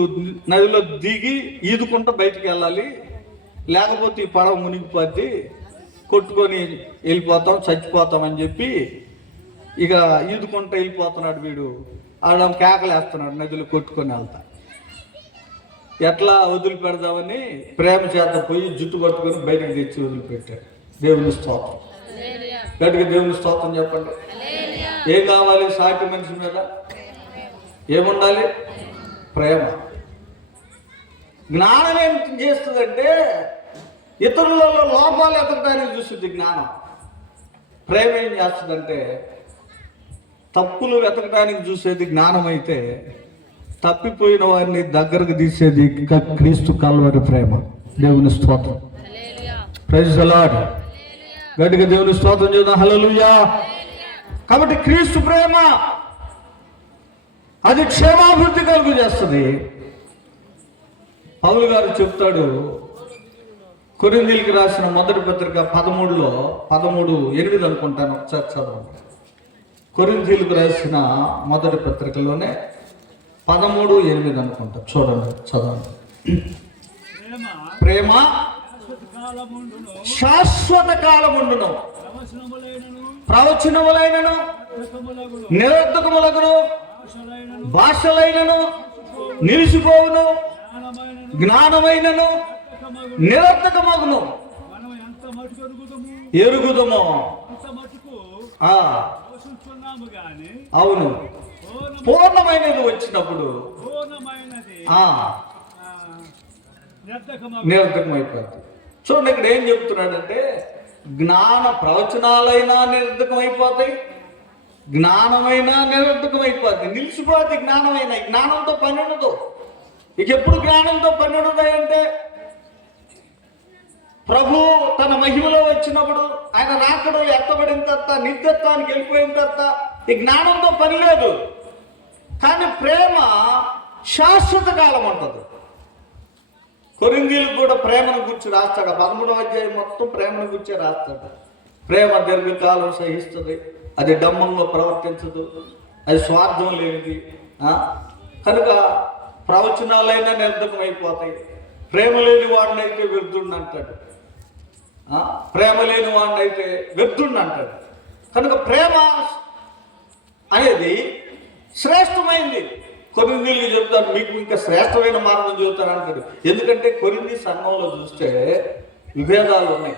నదిలో దిగి ఈదుకుంటూ బయటికి వెళ్ళాలి, లేకపోతే ఈ పడవ మునిగిపోద్ది, కొట్టుకొని వెళ్ళిపోతాం, చచ్చిపోతామని చెప్పి ఇక ఈదుకుంటూ వెళ్ళిపోతున్నాడు వీడు. ఆడ కేకలేస్తున్నాడు నదిలో కొట్టుకొని వెళ్తా. ఎట్లా వదిలిపెడదామని ప్రేమ చేత పోయి జుట్టు పట్టుకొని బయటకు తెచ్చి వదిలిపెట్టాడు. దేవుని స్తోత్రం. గట్టిగా దేవుని స్తోత్రం చెప్పండి. ఏం కావాలి సాటి మనిషి మీద? ఏముండాలి? ప్రేమ. జ్ఞానం ఏం చేస్తుందంటే ఇతరులలో లోపాలు ఎతకడానికి చూస్తుంది జ్ఞానం. ప్రేమ ఏం చేస్తుందంటే తప్పులు వెతకడానికి చూసేది జ్ఞానం అయితే, తప్పిపోయిన వారిని దగ్గరకు తీసేది క్రీస్తు కల్వరి ప్రేమ. దేవుని స్తోత్రం. Praise the Lord. గట్టిగా దేవుని స్తోత్రం చేద్దాం. హల్లెలూయా. కాబట్టి క్రీస్తు ప్రేమ అది క్షేమాభివృద్ధి కలుగు చేస్తుంది. పౌలు గారు చెప్తాడు, కొరింథీయులకు రాసిన మొదటి పత్రిక 13:8 అనుకుంటాను, ఒకసారి చదవండి. కొరింథీయులకు రాసిన మొదటి పత్రికలోనే 13:8 అనుకుంటా, చూడండి, చదవండి. ప్రేమ శాశ్వత కాలముండును, ప్రవచనములైనను, నిరర్ధకములగును, భాషలైనను నిలిచిపోవును, జ్ఞానమైనను నిరర్ధకమగును, ఎరుగుదము. అవును, పూర్ణమైనది వచ్చినప్పుడు నిరర్ధకమైపోతుంది. చూడండి ఇక్కడ ఏం చెప్తున్నాడంటే, జ్ఞాన ప్రవచనాలైనా నిరర్ధకమైపోతాయి, జ్ఞానమైనా నిరర్ధకమైపోతుంది, నిలిచిపోతుంది. జ్ఞానమైన జ్ఞానంతో పని ఉండదు. ఇక ఎప్పుడు జ్ఞానంతో పని ఉండదు అంటే ప్రభు తన మహిమలో వచ్చినప్పుడు, ఆయన రాకడలో ఎత్తబడిన తర్వాత, నిత్యత్వానికి వెళ్ళిపోయిన తర్వాత ఈ జ్ఞానంతో పని లేదు. కానీ ప్రేమ శాశ్వత కాలం ఉంటుంది. కొరింథీయులకు కూడా ప్రేమను గురించి రాస్తాడు. 13వ అధ్యాయం మొత్తం ప్రేమను గురించి రాస్తాడు. ప్రేమ దీర్ఘకాలం సహిస్తుంది, అది డంబంలో ప్రవర్తించదు, అది స్వార్థం లేనిది. కనుక ప్రవచనాలైనా నిరర్ధకమైపోతాయి. ప్రేమ లేని వాడినైతే వ్యర్థుడిని అంటాడు, ప్రేమ లేని వాడినైతే వ్యర్థుడిని అంటాడు. కనుక ప్రేమ అనేది శ్రేష్టమైంది. కొరింథీయులకు చెబుతాడు, మీకు ఇంకా శ్రేష్టమైన మార్గం చెబుతాను అంటాడు. ఎందుకంటే కొరింథీ సంఘంలో చూస్తే విభేదాలు ఉన్నాయి,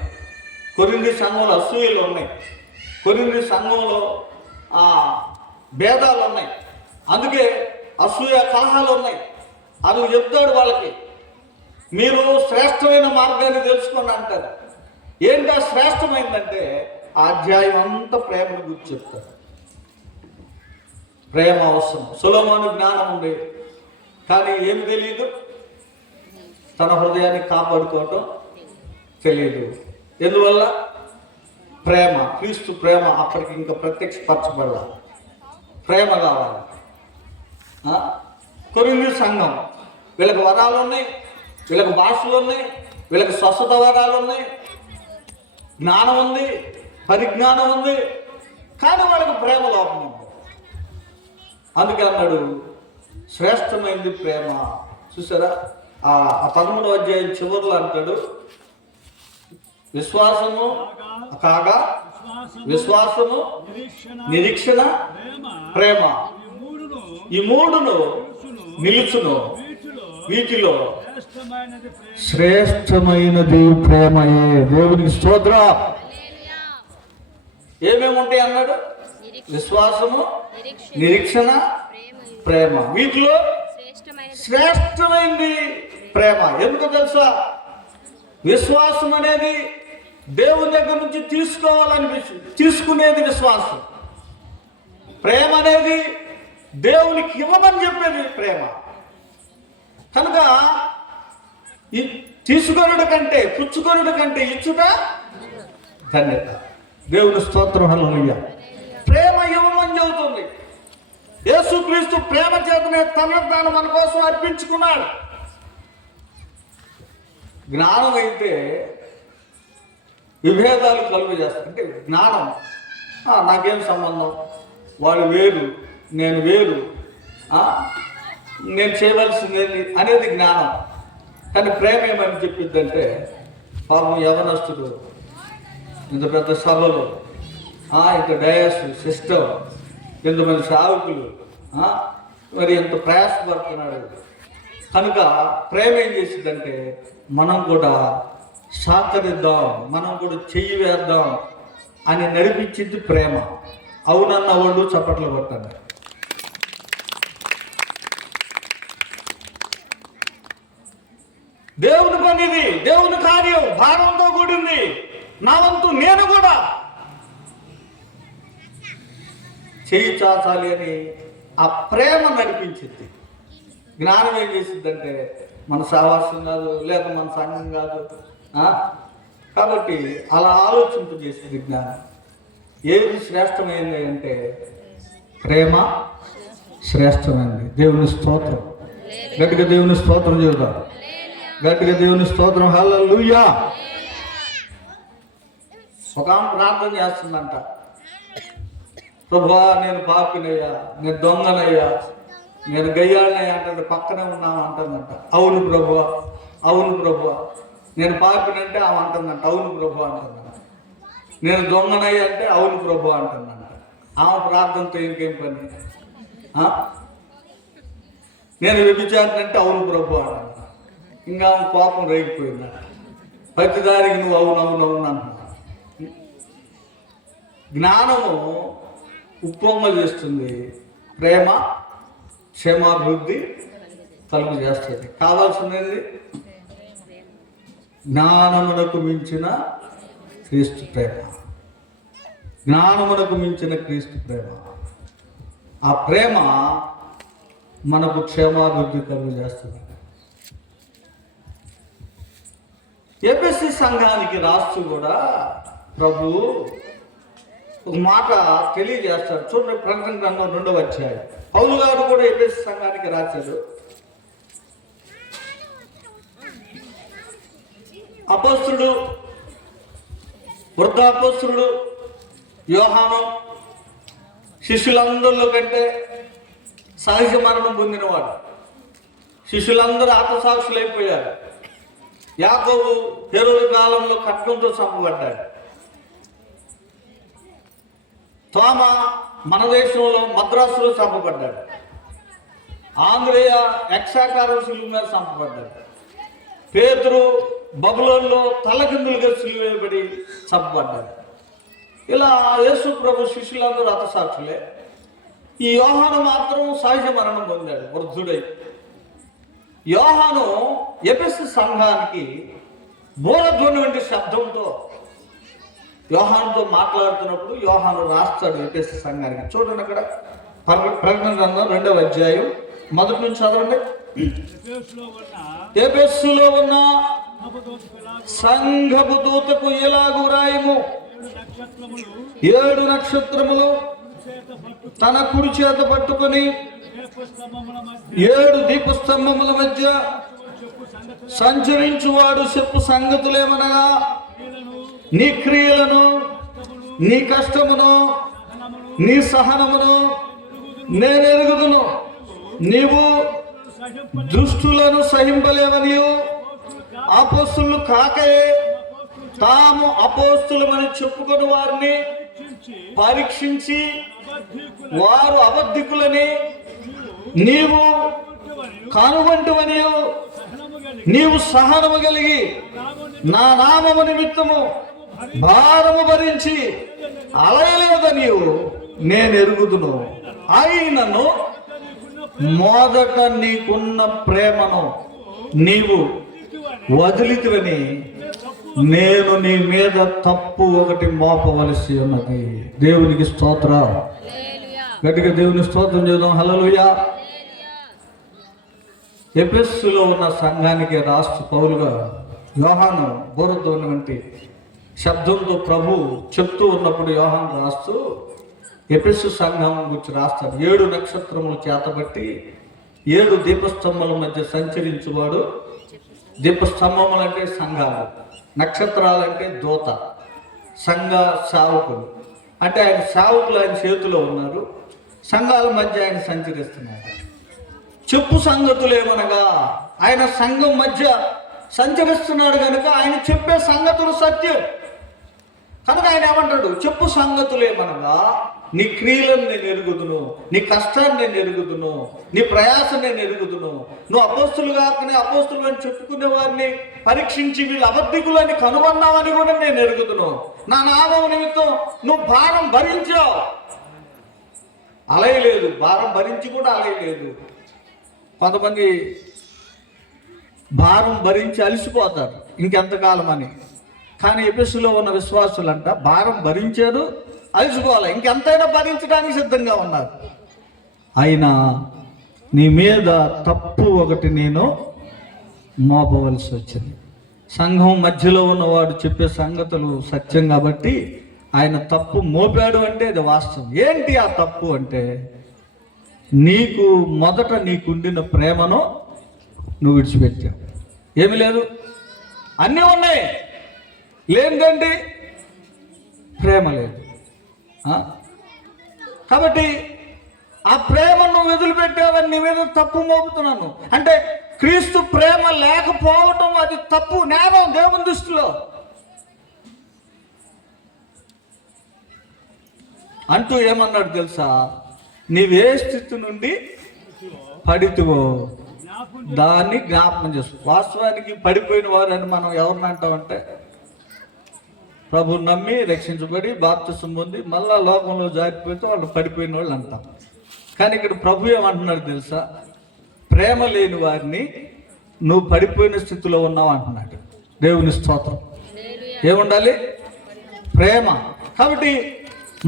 కొరింథీ సంఘంలో అసూయలు ఉన్నాయి, కొరింథీ సంఘంలో భేదాలు ఉన్నాయి. అందుకే అసూయ కలహాలు ఉన్నాయి. అది చెప్తాడు వాళ్ళకి, మీరు శ్రేష్టమైన మార్గాన్ని తెలుసుకోండి అంటారు. ఏంటో శ్రేష్టమైందంటే ఆ అధ్యాయం అంతా ప్రేమను గురించి చెప్తారు. ప్రేమ అవసరం. సొలొమోను జ్ఞానం ఉంది, కానీ ఏం తెలియదు, తన హృదయాన్ని కాపాడుకోవటం తెలియదు. ఎందువల్ల? ప్రేమ, క్రీస్తు ప్రేమ అప్పటికి ఇంకా ప్రత్యక్షపరచబడాల. ప్రేమ కావాలి. కొరింథీ సంఘం, వీళ్ళకి వరాలు ఉన్నాయి, వీళ్ళకి భాషలు ఉన్నాయి, వీళ్ళకి స్వస్థత వరాలు ఉన్నాయి, జ్ఞానం ఉంది, పరిజ్ఞానం ఉంది, కానీ వాళ్ళకి ప్రేమ లోపం ఉంది. అందుకే అన్నాడు శ్రేష్టమైంది ప్రేమ. చూసారా, ఆ 13వ అధ్యాయం చివరిలో అంటాడు, విశ్వాసము కాగా విశ్వాసము, నిరీక్షణ, ప్రేమ, ఈ మూడును నిలుచును, వీటిలో శ్రేష్టమైనది ప్రేమయే. దేవునికి స్తోత్రం. ఏమేమి ఉంటాయి అన్నాడు? విశ్వాసము, నిరీక్షణ, ప్రేమ. వీటిలో శ్రేష్టమైంది ప్రేమ. ఎందుకు తెలుసా? విశ్వాసం అనేది దేవుని దగ్గర నుంచి తీసుకునేది విశ్వాసం. ప్రేమ అనేది దేవునికి ఇవ్వమని చెప్పేది ప్రేమ. కనుక తీసుకొనుట కంటే పుచ్చుకొనుట కంటే ఇచ్చుట ధన్యత. దేవుని స్తోత్రం. హల్లెలూయా. ప్రేమ ఇవ్వమని చెబుతుంది. యేసుక్రీస్తు ప్రేమ చేతనే తనను మన కోసం అర్పించుకున్నాడు. జ్ఞానం అయితే విభేదాలు కలుగు చేస్తాయి. అంటే జ్ఞానం నాకేం సంబంధం, వాడు వేరు నేను వేరు, నేను చేయవలసింది అనేది జ్ఞానం. కానీ ప్రేమ ఏమని చెప్పిద్దంటే, పాపం యవనస్తుడు ఇంత పెద్ద సభలు, ఇంత డయాస్ సిస్టమ్, ఎంతమంది సేవకులు, మరి ఎంత ప్రయాసపడుతున్నాడు. కనుక ప్రేమ ఏం చేసిందంటే మనం కూడా సహకరిద్దాం, మనం కూడా చెయ్యి వేద్దాం అని నడిపించింది ప్రేమ. అవునన్న వాళ్ళు చప్పట్లు కొట్టండి. దేవుని పనిది, దేవుని కార్యం భారంతో కూడింది. నా వంతు నేను కూడా చెయ్యి చాచాలి అని ఆ ప్రేమ నడిపించింది. జ్ఞానం ఏం చేసిందంటే మన సహవాసం కాదు, లేక మన సంఘం కాదు. కాబట్టి అలా ఆలోచింపజేసింది జ్ఞానం. ఏది శ్రేష్టమైంది అంటే ప్రేమ శ్రేష్టమైంది. దేవుని స్తోత్రం. గట్టిగా దేవుని స్తోత్రం చెబుతాం. గట్టిగా దేవుని స్తోత్రం. హల్లెలూయా. ఒక ప్రార్థన చేస్తుందంట, ప్రభువా నేను పాపినయ్యా, నేను దొంగనయ్యా, నేను గయ్యాలనయ్యా అంటే పక్కనే ఉన్నాము అంటుందంట. అవును ప్రభువా, అవును ప్రభువా. నేను పాపినంటే ఆమె అంటుందంట అవును ప్రభువా అంటుందంట. నేను దొంగనయ్యా అంటే అవును ప్రభువా అంటుందంట. ఆమె ప్రార్థనతో ఇంకేం పని? నేను వ్యభిచారినంటే అవును ప్రభువా అంటుందంట. ఇంకా ఆమె కోపం రేగిపోయిందంట. ప్రతిదారికి నువ్వు అవునవునవును అంటున్నా. జ్ఞానము ఉప్పొంగ చేస్తుంది, ప్రేమ క్షేమాభివృద్ధి కలుగు చేస్తుంది. కావాల్సింది జ్ఞానమునకు మించిన క్రీస్తు ప్రేమ. జ్ఞానమునకు మించిన క్రీస్తు ప్రేమ. ఆ ప్రేమ మనకు క్షేమాభివృద్ధి కలుగు చేస్తుంది. ఎఫెసీ సంఘానికి రాస్తూ కూడా ప్రభు ఒక మాట తెలియజేస్తాడు. చూడండి, ప్రకటన గ్రంథం 2వ అధ్యాయం. పౌలు గారు కూడా ఎఫెసీ సంఘానికి రాశాడు. అపోస్తలుడు, వృద్ధ అపోస్తలుడు యోహాను శిష్యులందరిలో కంటే సహజ మరణం పొందినవాడు. శిష్యులందరూ ఆత్మసాక్షులైపోయారు. యాకోబు హేరోదు కాలంలో ఖడ్గంతో చంపబడ్డాడు. తోమ మన దేశంలో మద్రాసులో చంపబడ్డాడు. ఆంధ్రేయ యక్షాకారం సిలువ మీద చంపబడ్డాడు. పేతురు బబులోన్లో తలకిందులుగా సిలువ వేయబడి చంపబడ్డాడు. ఇలా యేసు ప్రభు శిష్యులందరూ హతసాక్షులే. ఈ యోహాను మాత్రం సహజ మరణం పొందాడు వృద్ధుడై. యోహాను ఎఫెసు సంఘానికి బోరధ్వని వంటి శబ్దంతో యోహానుతో మాట్లాడుతున్నప్పుడు యోహాను రాస్తాడు ఎఫెసు సంఘానికి. చూడండి, అక్కడ ప్రకటన గ్రంథం 2వ అధ్యాయం మొదటి నుంచి చదవండి. ఎఫెసులో ఉన్న సంఘపు దూతకు ఇలాగు రాయము, 7 నక్షత్రములు తన కుడి చేత పట్టుకొని 7 దీపస్తంభముల మధ్య సంచరించువాడు చెప్పు సంగతులేమనగా, నీ క్రియలను, నీ కష్టమును, నీ సహనమును నేను ఎరుగుదును. నీవు దుష్టులను సహింపలేవనియు అపోస్తులు కాకయే తాము అపోస్తులమని చెప్పుకొని వారిని పరీక్షించి వారు అబద్ధికులని నీవు కనుగొంటువనియు, నీవు సహనము కలిగి నా నామము నిమిత్తము భారము భరించి అలయలేదని నేను ఎరుగుదును. ఆయనను మొదట నీకున్న ప్రేమను నీవు వదిలితివని నేను నీ మీద తప్పు ఒకటి మోపవలసి ఉన్నది. దేవునికి స్తోత్రం. గట్టిగా దేవుని స్తోత్రం చేద్దాం. హల్లెలూయా. ఎఫెసులో ఉన్న సంఘానికి రాస్తూ పౌలుగా యోహాను బోరధ్వని వంటి శబ్దంతో ప్రభు చెప్తూ ఉన్నప్పుడు యోహాను రాస్తూ ఎఫెసు సంఘం గురించి రాస్తాడు. 7 నక్షత్రములు చేతబట్టి 7 దీపస్తంభముల మధ్య సంచరించువాడు. దీపస్తంభములు అంటే సంఘాలు, నక్షత్రాలంటే దూత, సంఘ సేవకులు అంటే ఆయన సేవకులు ఆయన చేతిలో ఉన్నారు. సంఘాల మధ్య ఆయన సంచరిస్తున్నారు. చెప్పు సంగతులేమనగా ఆయన సంఘం మధ్య సంచరిస్తున్నాడు కనుక ఆయన చెప్పే సంగతులు సత్యం కనుక ఆయన ఏమంటాడు? చెప్పు సంగతులేమనగా నీ క్రియలను నేను ఎరుగుదును, నీ కష్టాన్ని నేను ఎరుగుదును, నీ ప్రయాసం నేను ఎరుగుదును. నువ్వు అపోస్తులు కాకనే అపోస్తులు అని చెప్పుకునే వారిని పరీక్షించి వీళ్ళు అబద్ధికులని కనుగొన్నావని కూడా నేను ఎరుగుదును. నా నామం నిమిత్తం నువ్వు భారం భరించావు, అలయలేదు. భారం భరించి కూడా అలయలేదు. కొంతమంది భారం భరించి అలసిపోతారు ఇంకెంతకాలం అని. కానీ ఎఫెసులో ఉన్న విశ్వాసులంట భారం భరించారు, అలసిపోవాలి, ఇంకెంతైనా భరించడానికి సిద్ధంగా ఉన్నారు. అయినా నీ మీద తప్పు ఒకటి నేను మోపవలసి వచ్చింది. సంఘం మధ్యలో ఉన్నవాడు చెప్పే సంగతులు సత్యం కాబట్టి ఆయన తప్పు మోపాడు అంటే అది వాస్తవం. ఏంటి ఆ తప్పు అంటే నీకు మొదట నీకుండిన ప్రేమను నువ్వు విడిచిపెట్టావు. ఏమి లేదు, అన్నీ ఉన్నాయి, లేదండి ప్రేమ లేదు. కాబట్టి ఆ ప్రేమను నువ్వు వదిలిపెట్టావని నీ మీద తప్పు మోపుతున్నాను. అంటే క్రీస్తు ప్రేమ లేకపోవటం అది తప్పు, నేరం దేవుని దృష్టిలో. అంటూ ఏమన్నాడు తెలుసా? నీవే స్థితి నుండి పడితువో దాన్ని జ్ఞాపకం చేసుకో. వాస్తవానికి పడిపోయిన వారు అని మనం ఎవరిని అంటామంటే ప్రభు నమ్మి రక్షించబడి బాప్తిసం పొంది మళ్ళా లోకంలో జారిపోతే వాళ్ళు పడిపోయిన వాళ్ళు అంటాం. కానీ ఇక్కడ ప్రభు ఏమంటున్నాడు తెలుసా? ప్రేమ లేని వారిని నువ్వు పడిపోయిన స్థితిలో ఉన్నావు అంటున్నాడు. దేవుని స్తోత్రం. ఏముండాలి? ప్రేమ. కాబట్టి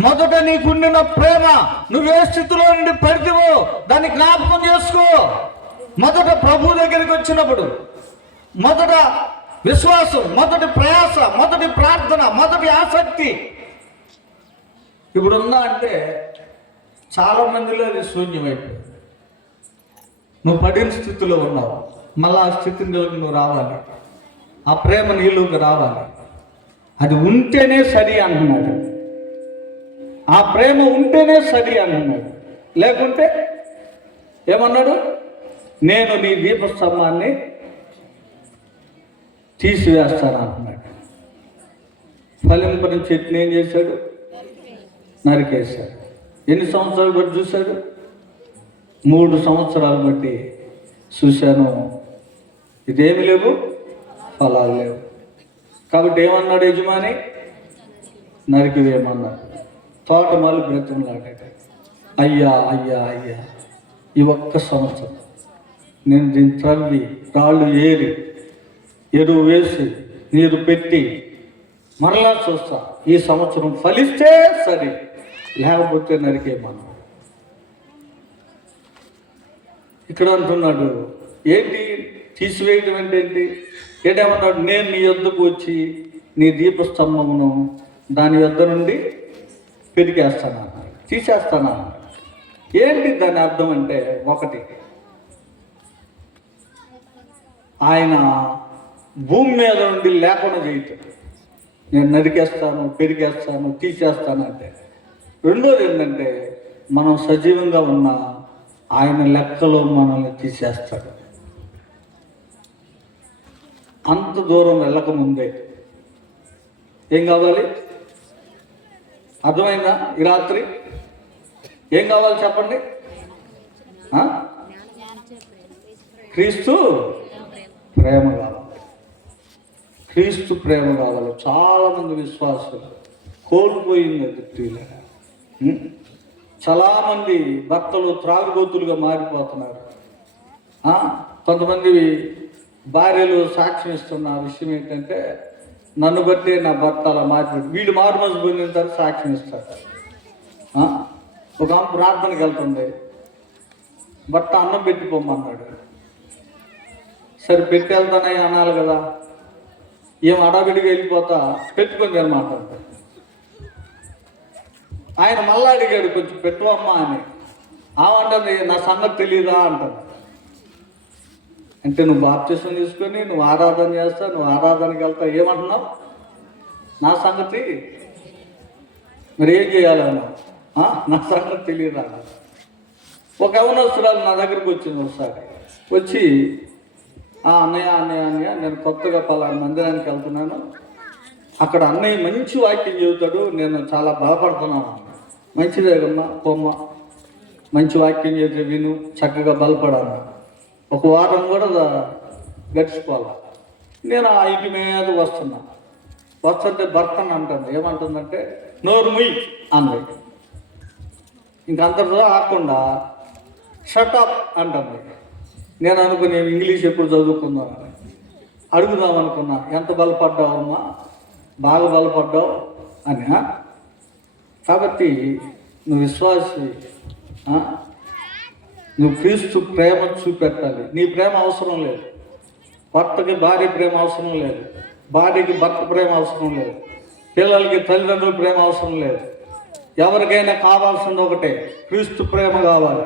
మొదట నీకుండిన ప్రేమ, నువ్వే స్థితిలో నుండి పడితేవో దాన్ని జ్ఞాపకం చేసుకో. మొదట ప్రభు దగ్గరికి వచ్చినప్పుడు మొదట విశ్వాసం, మొదటి ప్రయాస, మొదటి ప్రార్థన, మొదటి ఆసక్తి ఇప్పుడున్నా అంటే చాలా మందిలో అది శూన్యమైపోయింది. నువ్వు పడిన స్థితిలో ఉన్నావు, మళ్ళీ ఆ స్థితిలోకి నువ్వు రావాలి, ఆ ప్రేమ నీలోకి రావాలి. అది ఉంటేనే సరి అంటున్నాడు. ఆ ప్రేమ ఉంటేనే సరి అంటున్నాడు. లేకుంటే ఏమన్నాడు? నేను నీ దీపస్తంభాన్ని తీసివేస్తాను అంటున్నాడు. ఫలింపని చెట్టుని ఏం చేశాడు? నరికేశాడు. ఎన్ని సంవత్సరాలు బట్టి చూశాడు? 3 సంవత్సరాలు బట్టి చూశాను, ఇదేమి లేవు, ఫలాలు లేవు. కాబట్టి ఏమన్నాడు యజమాని? నరికివేయమన్నాడు. తోటమాలు బ్రతంలాడాడు. అయ్యా అయ్యా అయ్యా, ఈ ఒక్క సంవత్సరం నేను దీన్ని త్రవ్వి రాళ్ళు ఏరి ఎరువు వేసి నీరు పెట్టి మరలా చూస్తా, ఈ సంవత్సరం ఫలిస్తే సరే, లేకపోతే నరికేమన్నా. ఇక్కడ అంటున్నాడు ఏంటి తీసివేయడం అంటే ఏంటి? ఏమన్నాడు? నేను నీ యొద్దకు వచ్చి నీ దీపస్తంభమును దాని యొద్ద నుండి పెరిగేస్తాను, తీసేస్తాను. ఏంటి దాని అర్థం అంటే, ఒకటి ఆయన భూమి మీద నుండి లేకుండా చేయటం, నేను నరికేస్తాను, పెరిగేస్తాను, తీసేస్తాను అంటే. రెండోది ఏంటంటే మనం సజీవంగా ఉన్న ఆయన లెక్కలో మనల్ని తీసేస్తాడు. అంత దూరం వెళ్ళకముందే ఏం కావాలి? అర్థమైందా? ఈ రాత్రి ఏం కావాలి చెప్పండి? క్రీస్తు ప్రేమ కావాలి. క్రీస్తు ప్రేమ కావాలి. చాలామంది విశ్వాసులు కోల్పోయింది అది ప్రియులారా. చాలామంది భర్తలు త్రాగుబోతులుగా మారిపోతున్నారు. కొంతమంది భార్యలు సాక్ష్యం ఇస్తున్న విషయం ఏంటంటే, నన్ను బట్టి నా భర్త అలా మారిపోయి, వీళ్ళు మారుమోజు పొందిన తర్వాత సాక్ష్యం ఇస్తారు. ఒక ఆమె ప్రార్థనకి వెళ్తుంది, భర్త అన్నం పెట్టిపోమన్నాడు. సరే పెట్టి వెళ్తానే అనాలి కదా, ఏం అడావిడిగా వెళ్ళిపోతా పెట్టుకుంది అనమాట. ఆయన మళ్ళా అడిగాడు, కొంచెం పెట్టువమ్మా అని. ఆమంటుంది, నా సంగతి తెలియదా అంటారు. అంటే నువ్వు బాప్తిసం తీసుకొని నువ్వు ఆరాధన చేస్తావు, నువ్వు ఆరాధనకి వెళ్తావు, ఏమంటున్నావు? నా సంగతి మరి ఏం చేయాలన్నా, నా సంగతి తెలియదా? ఒక యవనస్తురాలు నా దగ్గరకు వచ్చింది ఒకసారి. వచ్చి, అన్నయ్య అన్నయ్య అన్నయ్య, నేను కొత్తగా పలానా మందిరానికి వెళ్తున్నాను, అక్కడ అన్నయ్య మంచి వాక్యం చెబుతాడు, నేను చాలా బలపడుతున్నాను. మంచిదే కమ్మా, పొమ్మ, మంచి వాక్యం చెబితే విను, చక్కగా బలపడాను. ఒక వారం కూడా గడిచిపోవాలి. నేను ఆ ఇంటి మీద వస్తుంటే భర్తను అంటుంది. ఏమంటుందంటే, నోరు ముయ్ అంది. ఇంకంతటితో ఆకుండా షటప్ అంటుంది. నేను అనుకుని ఇంగ్లీష్ ఎప్పుడు చదువుకుందామని అడుగుదాం అనుకున్నా. ఎంత బలపడ్డావమ్మా? బాగా బలపడ్డావు అని. కాబట్టి నువ్వు విశ్వాసి, నువ్వు క్రీస్తు ప్రేమ చూపెట్టాలి. నీ ప్రేమ అవసరం లేదు, భర్తకి భార్య ప్రేమ అవసరం లేదు, భార్యకి భర్త ప్రేమ అవసరం లేదు, పిల్లలకి తల్లిదండ్రుల ప్రేమ అవసరం లేదు. ఎవరికైనా కావాల్సింది ఒకటే, క్రీస్తు ప్రేమ కావాలి.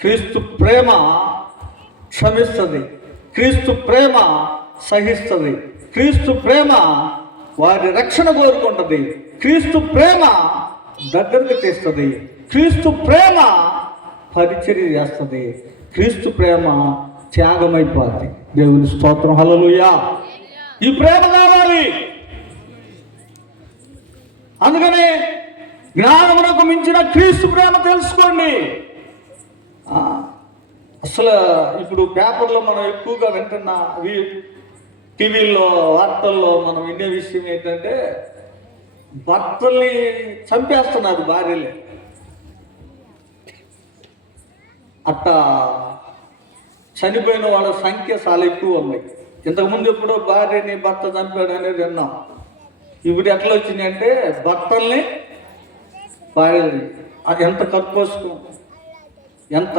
క్రీస్తు ప్రేమ క్షమిస్తుంది, క్రీస్తు ప్రేమ సహిస్తుంది, క్రీస్తు ప్రేమ వారి రక్షణ కోరుకుంటుంది, క్రీస్తు ప్రేమ దగ్గరకు తెస్తుంది, క్రీస్తు ప్రేమ పరిచర్య చేస్తుంది, క్రీస్తు ప్రేమ త్యాగమైపోద్ది. దేవుని స్తోత్రం, హల్లెలూయా. ఈ ప్రేమ కావాలి. అందుకనే జ్ఞానమునకు మించిన క్రీస్తు ప్రేమ తెలుసుకోండి. అసలు ఇప్పుడు పేపర్లో మనం ఎక్కువగా వింటున్న, టీవీల్లో వార్తల్లో మనం వినే విషయం ఏంటంటే, భర్తల్ని చంపేస్తున్నారు భార్యలే. అట్టా చనిపోయిన వాళ్ళ సంఖ్య చాలా ఎక్కువ ఉంది. ఇంతకుముందు ఎప్పుడో భార్యని భర్త చంపాడు అనేది విన్నాం. ఇప్పుడు ఎట్లా వచ్చినాయంటే భర్తల్ని భార్యని. ఎంత కర్కోశం, ఎంత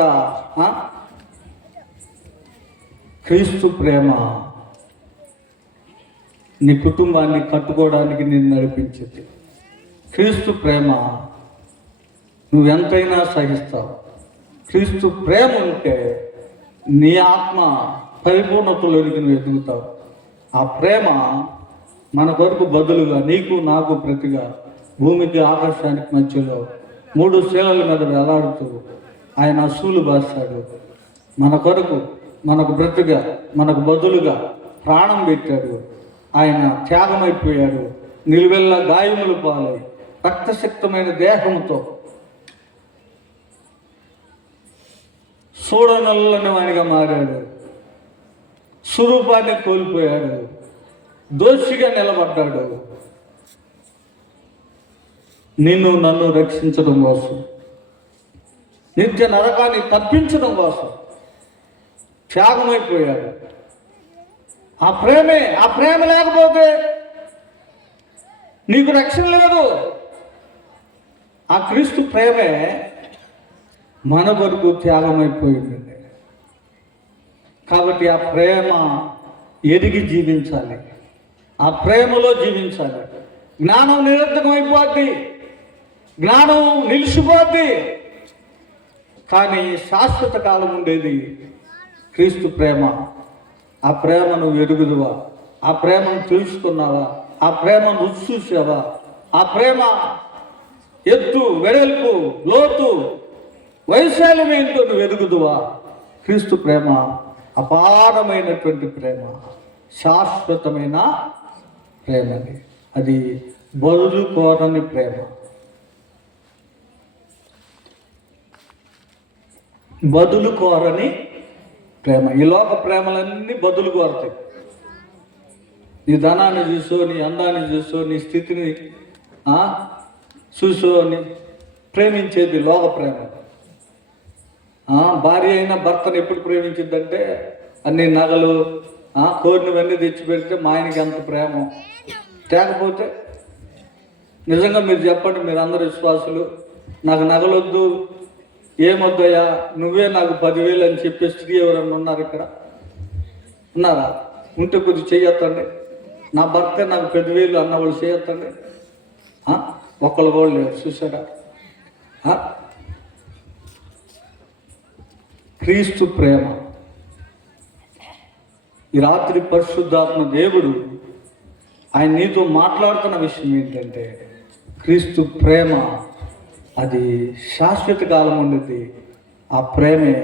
క్రీస్తు ప్రేమ నీ కుటుంబాన్ని కట్టుకోవడానికి నిన్ను నడిపించింది. క్రీస్తు ప్రేమ నువ్వెంతైనా సహిస్తావు. క్రీస్తు ప్రేమ ఉంటే నీ ఆత్మ పరిపూర్ణతలోనికి నువ్వు ఎదుగుతావు. ఆ ప్రేమ మన కొరకు బదులుగా నీకు నాకు ప్రతిగా భూమికి ఆకాశానికి మధ్యలో 3 శీలల మీద వేలాడుతూ ఆయన అసూలు బాస్తాడు. మన కొరకు, మనకు ప్రతిగా, మనకు బదులుగా ప్రాణం పెట్టాడు. ఆయన త్యాగమైపోయాడు. నిలువెల్ల గాయములు పాలై రక్తశక్తమైన దేహంతో చూడనల్లని వానిగా మారాడు. స్వరూపాన్ని కోల్పోయాడు. దోషిగా నిలబడ్డాడు. నిన్ను నన్ను రక్షించడం కోసం, నిత్య నరకాన్ని తప్పించడం కోసం త్యాగమైపోయాడు. ఆ ప్రేమ లేకపోతే నీకు రక్షణ లేదు. ఆ క్రీస్తు ప్రేమే మన వరకు త్యాగమైపోయింది. కాబట్టి ఆ ప్రేమ ఎదిగి జీవించాలి, ఆ ప్రేమలో జీవించాలి. జ్ఞానం నిరర్థకమైపోద్ది, జ్ఞానం నిలిచిపోద్ది, కానీ శాశ్వత కాలం ఉండేది క్రీస్తు ప్రేమ. ఆ ప్రేమను ఎరుగుదువా? ఆ ప్రేమను తెలుసుకున్నావా? ఆ ప్రేమను రుచి చూసావా? ఆ ప్రేమ ఎత్తు, వెడల్పు, లోతు, వైశాల్యం ఏంటో నువ్వు ఎరుగుదువా? క్రీస్తు ప్రేమ అపారమైనటువంటి ప్రేమ, శాశ్వతమైన ప్రేమని. అది బదులు కోరని ప్రేమ. బదులు కోరని ప్రేమ. ఈ లోక ప్రేమలన్నీ బదులు కోరతాయి. నీ ధనాన్ని చూసో, నీ అందాన్ని చూసో, నీ స్థితిని చూసుని ప్రేమించేది లోక ప్రేమ. భార్య అయినా భర్తను ఎప్పుడు ప్రేమించిందంటే అన్ని నగలు కోరినవన్నీ తెచ్చిపెడితే మా ఆయనకి ఎంత ప్రేమ. తేకపోతే నిజంగా మీరు చెప్పండి, మీరు అందరు విశ్వాసులు, నాకు నగలొద్దు ఏమొద్దయ్యా నువ్వే నాకు 10,000 అని చెప్పే స్త్రీ ఎవరన్నా ఉన్నారు ఇక్కడ? ఉన్నారా? ఉంటే కొద్దిగా చేయొద్దండి. నా భర్త నాకు 10,000 అన్నవాళ్ళు చేయొద్దండి. ఒక్కళ్ళు కూడా లేరు. చూసారా? క్రీస్తు ప్రేమ. ఈ రాత్రి పరిశుద్ధాత్మ దేవుడు ఆయన నీతో మాట్లాడుతున్న విషయం ఏంటంటే, క్రీస్తు ప్రేమ అది శాశ్వత కాలం ఉండేది. ఆ ప్రేమే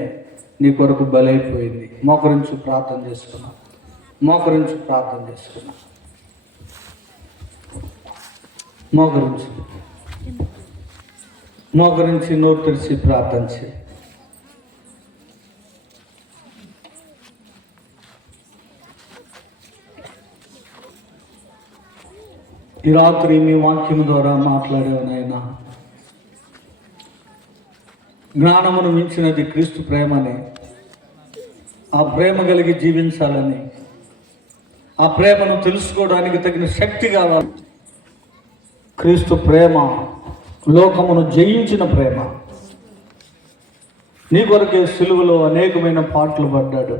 నీ కొరకు బలైపోయింది. మోకరించి ప్రార్థన చేసుకున్నా, మోకరించి ప్రార్థన చేసుకున్నా, మోకరించి నోరు తెరిచి ప్రార్థన చేయి. ఈ రాత్రి మీ వాక్యం ద్వారా మాట్లాడావు నాయనా. జ్ఞానమును మించినది క్రీస్తు ప్రేమని, ఆ ప్రేమ కలిగి జీవించాలని, ఆ ప్రేమను తెలుసుకోవడానికి తగిన శక్తి కావాలి. క్రీస్తు ప్రేమ లోకమును జయించిన ప్రేమ. నీ కొరకే సిలువలో అనేకమైన పాటలు పడ్డాడు.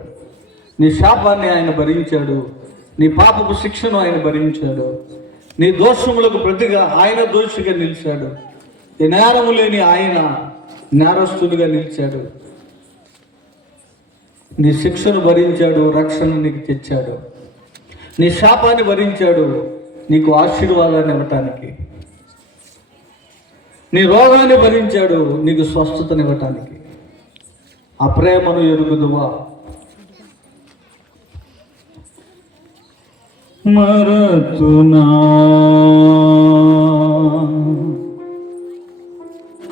నీ శాపాన్ని ఆయన భరించాడు, నీ పాపపు శిక్షను ఆయన భరించాడు, నీ దోషములకు ప్రతిగా ఆయన దోషిగా నిలిచాడు, ఈ నేరము లేని ఆయన నేరస్తుడిగా నిలిచాడు. నీ శిక్షను భరించాడు, రక్షణ నీకు తెచ్చాడు. నీ శాపాన్ని భరించాడు, నీకు ఆశీర్వాదాన్ని ఇవ్వటానికి. నీ రోగాన్ని భరించాడు, నీకు స్వస్థతనివ్వటానికి. ఆ ప్రేమను ఎరుగుదువా? మరతునా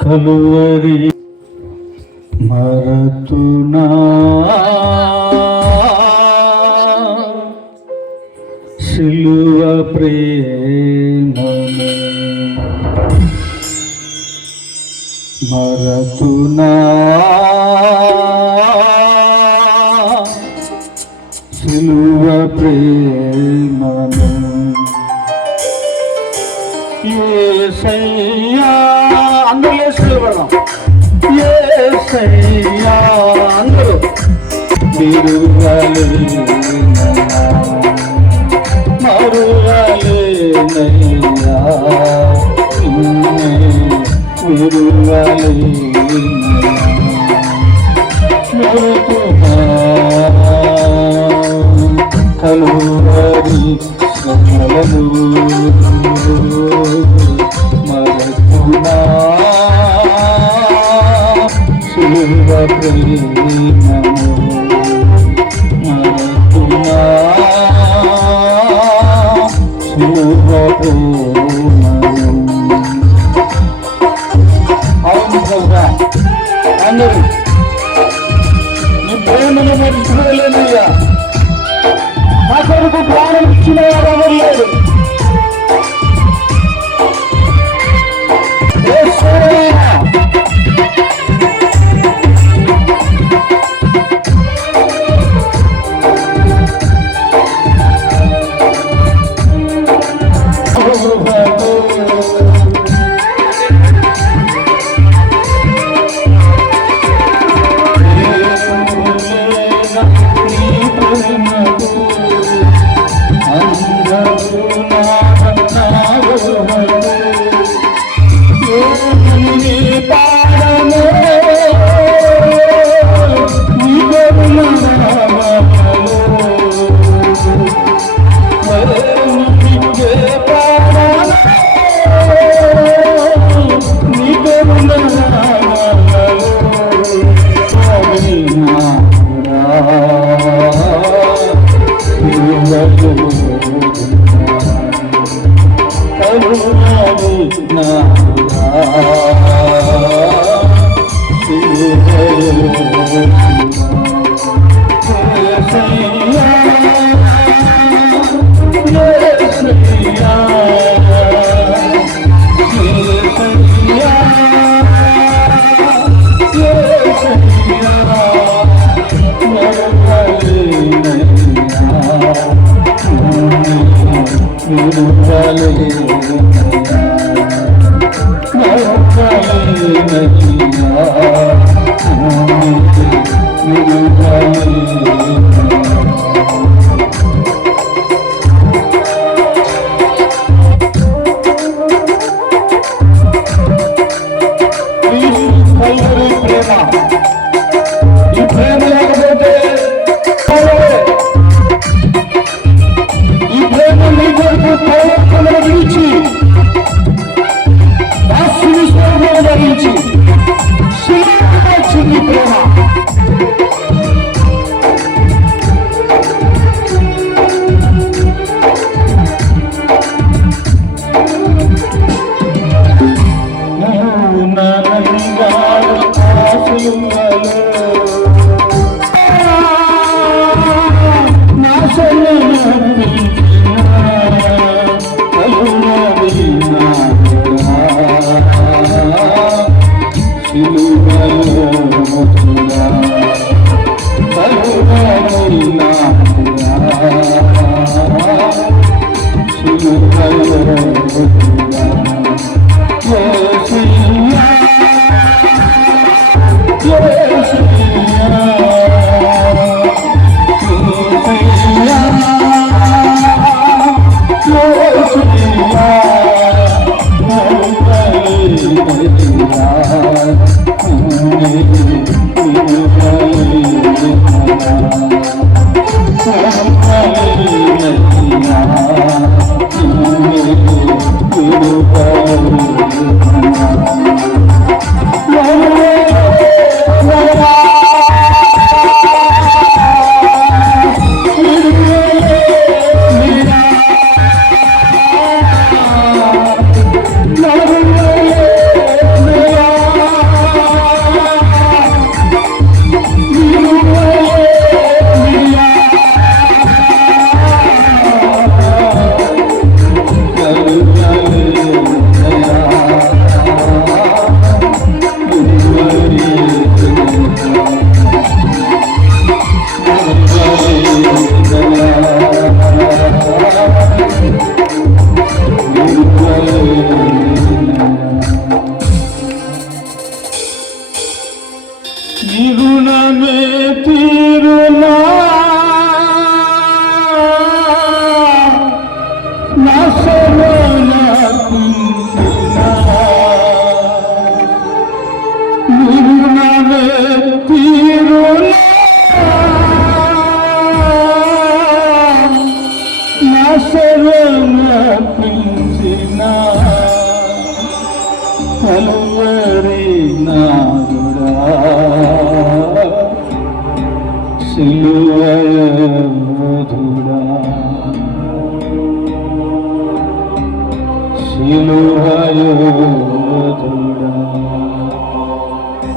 కలువరి మరతునా సిలువ ప్రేమను మరతునా సిలువ ప్రేమను యేసయ్యా. అందరూ యేసులో పడదాం. యేసయ్యా అందరూ మరువలేనయ్యా కలువరి శ్రమలను మరతునా సిలువ ప్రేమను మరతునా సిలువ ప్రేమను. అవును కదా, అందరూ నీ ప్రేమను మర్చిపోలేనయ్యా. నా కొరకు ప్రాణం ఇచ్చిన వారు ఎవరు లేరు. అందరూ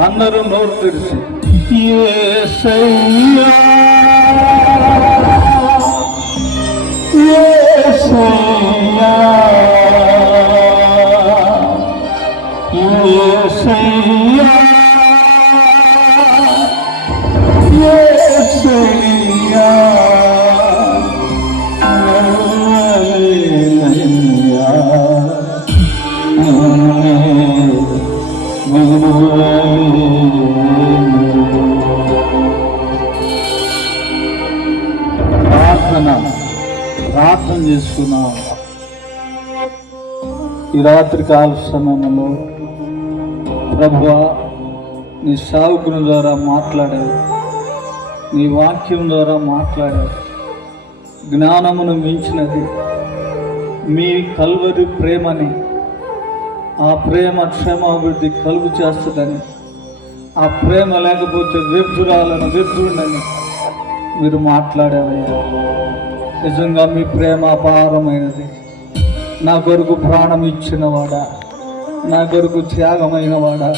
అందరూ నోరు తెరిచి యేసయ్యా యేసయ్యా యేసయ్యా యేసయ్యా ప్రార్థన చేసుకున్నాం. ఈ రాత్రి కాల సమయంలో ప్రభువా నీ సేవకుని ద్వారా మాట్లాడావు, నీ వాక్యం ద్వారా మాట్లాడావు. జ్ఞానమును మించినది మీ కల్వరి ప్రేమని, ఆ ప్రేమ క్షేమాభివృద్ధి కలుగు చేస్తుందని, ఆ ప్రేమ లేకపోతే వ్యర్థుడని మీరు మాట్లాడావయ్యా. నిజంగా మీ ప్రేమ అపారమైనది. నా కొరకు ప్రాణం ఇచ్చినవాడా, నా కొరకు త్యాగమైన వాడా,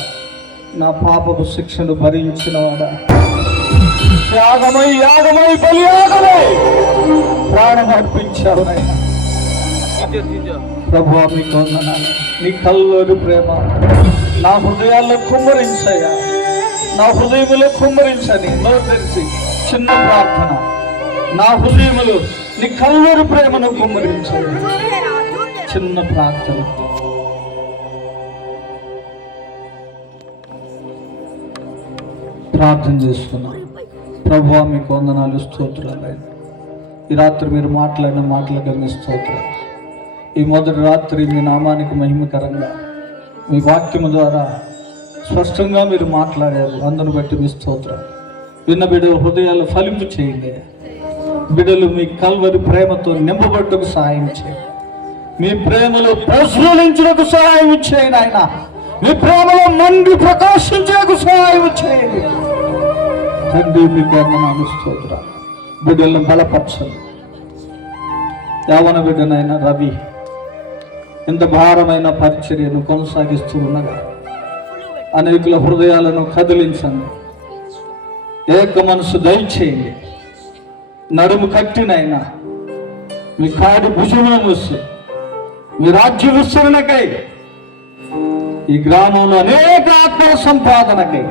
నా పాపపు శిక్షను భరించినవాడా, త్యాగమై యాగమై బలియాగమై ప్రాణం అర్పించావునయ్యా. ప్రభువా మీకు వందనాలు. నీ కల్వరి ప్రేమ నా హృదయాల్లో కుమ్మరించయ్యా, నా హృదయములో కుమ్మరించని నోరు తెరిచి చిన్న ప్రార్థన. నా హృదయములో నీ కల్వరి ప్రేమను కుమ్మరించయ్యా. చిన్న ప్రార్థన. ప్రార్థన చేసుకున్నాం. ప్రభువా మీకు వందనాలు, స్తోత్రాలు. ఈ రాత్రి మీరు మాట్లాడిన మాటలకు మీ స్తోత్రాలు. ఈ మొదటి రాత్రి మీ నామానికి మహిమకరంగా మీ వాక్యము ద్వారా స్పష్టంగా మీరు మాట్లాడారు. అందును బట్టి మీ స్తోత్రాలు. విన్న బిడ్డల హృదయాలు ఫలింపు చేయండి. బిడ్డలు మీ కల్వరి ప్రేమతో నింపబడ్డకు సహాయం చేయండి. మీ ప్రేమలో ప్రజ్వలించుటకు సహాయం చేయండి. ఆయన మీ ప్రేమలో మండి ప్రకాశించేందుకు సహాయం చేయండి. తండ్రి మీకు వందనాలు, స్తోత్రాలు. బిడ్డలను బలపరచండి. యవ్వన బిడ్డనైనా రవి ఇంత భారమైన పరిచర్యను కొనసాగిస్తూ ఉండగా అనేకుల హృదయాలను కదిలించండి. ఏక మనసు దయచేయండి. నడుము కట్టినైనా మీ కాడి భుజమును మూసి మీ రాజ్య విస్తరణకై ఈ గ్రామంలో అనేక ఆత్మల సంపాదనకై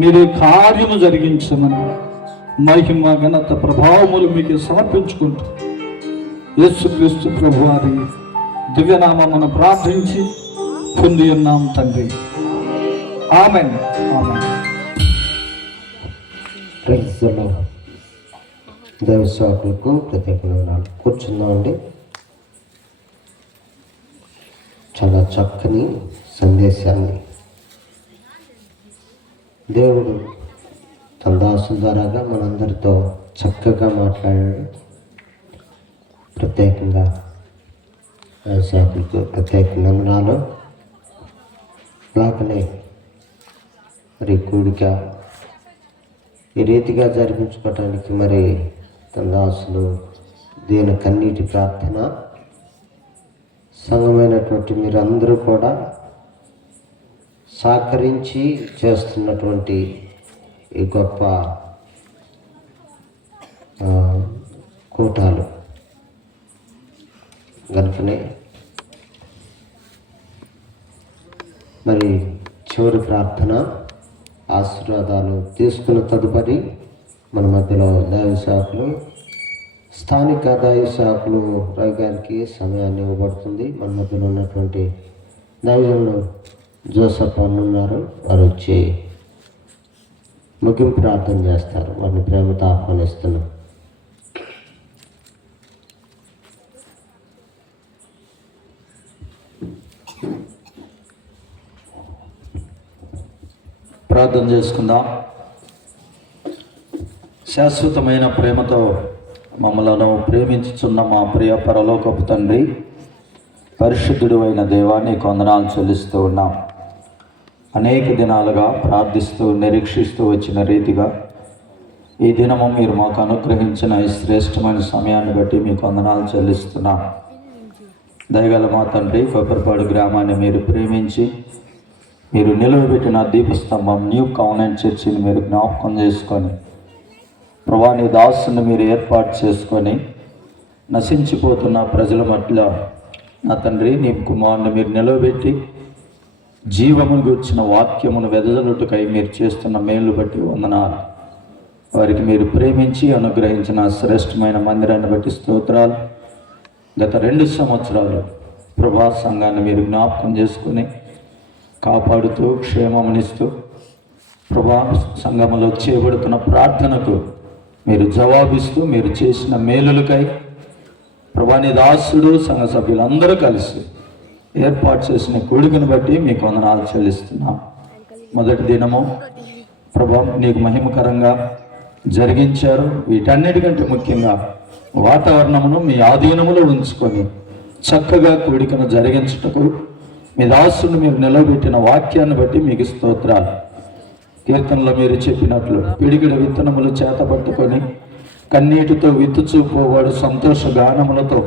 మీరు కార్యము జరిగించమని మహిమ ఘనత ప్రభావములు మీకు సమర్పించుకుంటూ యేసుక్రీస్తు ప్రభువారి దివ్యనామమును ప్రార్థించి పొంది ఉన్నాం తండ్రి. ఆమేన్. ఆమేన్. దైవసేవకులకు ప్రత్యేకమైన కూర్చుందామండి. చాలా చక్కని సందేశాన్ని దేవుడు తన దాసుల ద్వారాగా మనందరితో చక్కగా మాట్లాడాడు. ప్రత్యేకంగా దైవసేవకులకు ప్రత్యేక వందనాలు. అలాగనే మరి కూడిక ఈ రీతిగా జరిపించుకోవటానికి మరి తన దాసులు దీని కన్నీటి ప్రార్థన సంఘమైనటువంటి మీరందరూ కూడా సహకరించి చేస్తున్నటువంటి ఈ గొప్ప కూటాలు కనుకనే మరి చివరి ప్రార్థన ఆశీర్వాదాలు తీసుకున్న తదుపరి మన మధ్యలో దైవ సేవకులు స్థానిక దైవ సేవకులు రవి గారికి సమయాన్ని ఇవ్వబడుతుంది. మన మధ్యలో ఉన్నటువంటి దైవజనులు జోసఫ్ అన్న ఉన్నారు. వారు వచ్చి ముగింపు ప్రార్థన చేస్తారు. వారిని ప్రేమతో ఆహ్వానిస్తున్నాం. ప్రార్థన చేసుకుందాం. శాశ్వతమైన ప్రేమతో మమ్మలను ప్రేమించుచున్న మా ప్రియ పరలోకపు తండ్రి, పరిశుద్ధుడు అయిన దేవా, నీకు వందనాలు చెల్లిస్తూ ఉన్నాం. అనేక దినాలుగా ప్రార్థిస్తూ నిరీక్షిస్తూ వచ్చిన రీతిగా ఈ దినము మీరు మాకు అనుగ్రహించిన ఈ శ్రేష్టమైన సమయాన్ని బట్టి మీకు వందనాలు చెల్లిస్తున్నాం. దయగల మా తండ్రి, కొబ్బరిపాడు గ్రామాన్ని మీరు ప్రేమించి మీరు నిలవబెట్టిన దీపస్తంభం న్యూ కవెనెంట్ చర్చిని మీరు జ్ఞాపకం చేసుకొని ప్రభువా, నీ దాసుని మీరు ఏర్పాటు చేసుకొని నశించిపోతున్న ప్రజల మధ్య నా తండ్రి నీ కుమారుని మీరు నిలవబెట్టి జీవమును గూర్చిన వాక్యమును వెదజలుటకై మీరు చేస్తున్న మేలు బట్టి వందనాలు. వారికి మీరు ప్రేమించి అనుగ్రహించిన శ్రేష్టమైన మందిరాన్ని బట్టి స్తోత్రాలు. గత 2 సంవత్సరాలు ప్రభా సంఘాన్ని మీరు జ్ఞాపకం చేసుకుని కాపాడుతూ క్షేమమునిస్తూ ప్రభా సంఘములో చేయబడుతున్న ప్రార్థనకు మీరు జవాబిస్తూ మీరు చేసిన మేలులకై ప్రభా నీ దాసుడు సంఘ సభ్యులందరూ కలిసి ఏర్పాటు చేసిన కూడికను బట్టి మీకు వందనాలు చెల్లిస్తున్నాం. మొదటి దినము ప్రభా నీకు మహిమకరంగా జరిగించారు. వీటన్నిటికంటే ముఖ్యంగా వాతావరణమును మీ ఆధీనములో ఉంచుకొని చక్కగా కూడికను జరిగించుటకు మీ దాసుని మీరు నిలబెట్టిన వాక్యాన్ని బట్టి మీకు స్తోత్రాలు. కీర్తనలో మీరు చెప్పినట్లు పిడికిడ విత్తనములు చేతపట్టుకొని కన్నీటితో విత్తుచూపోవాడు సంతోష గానములతో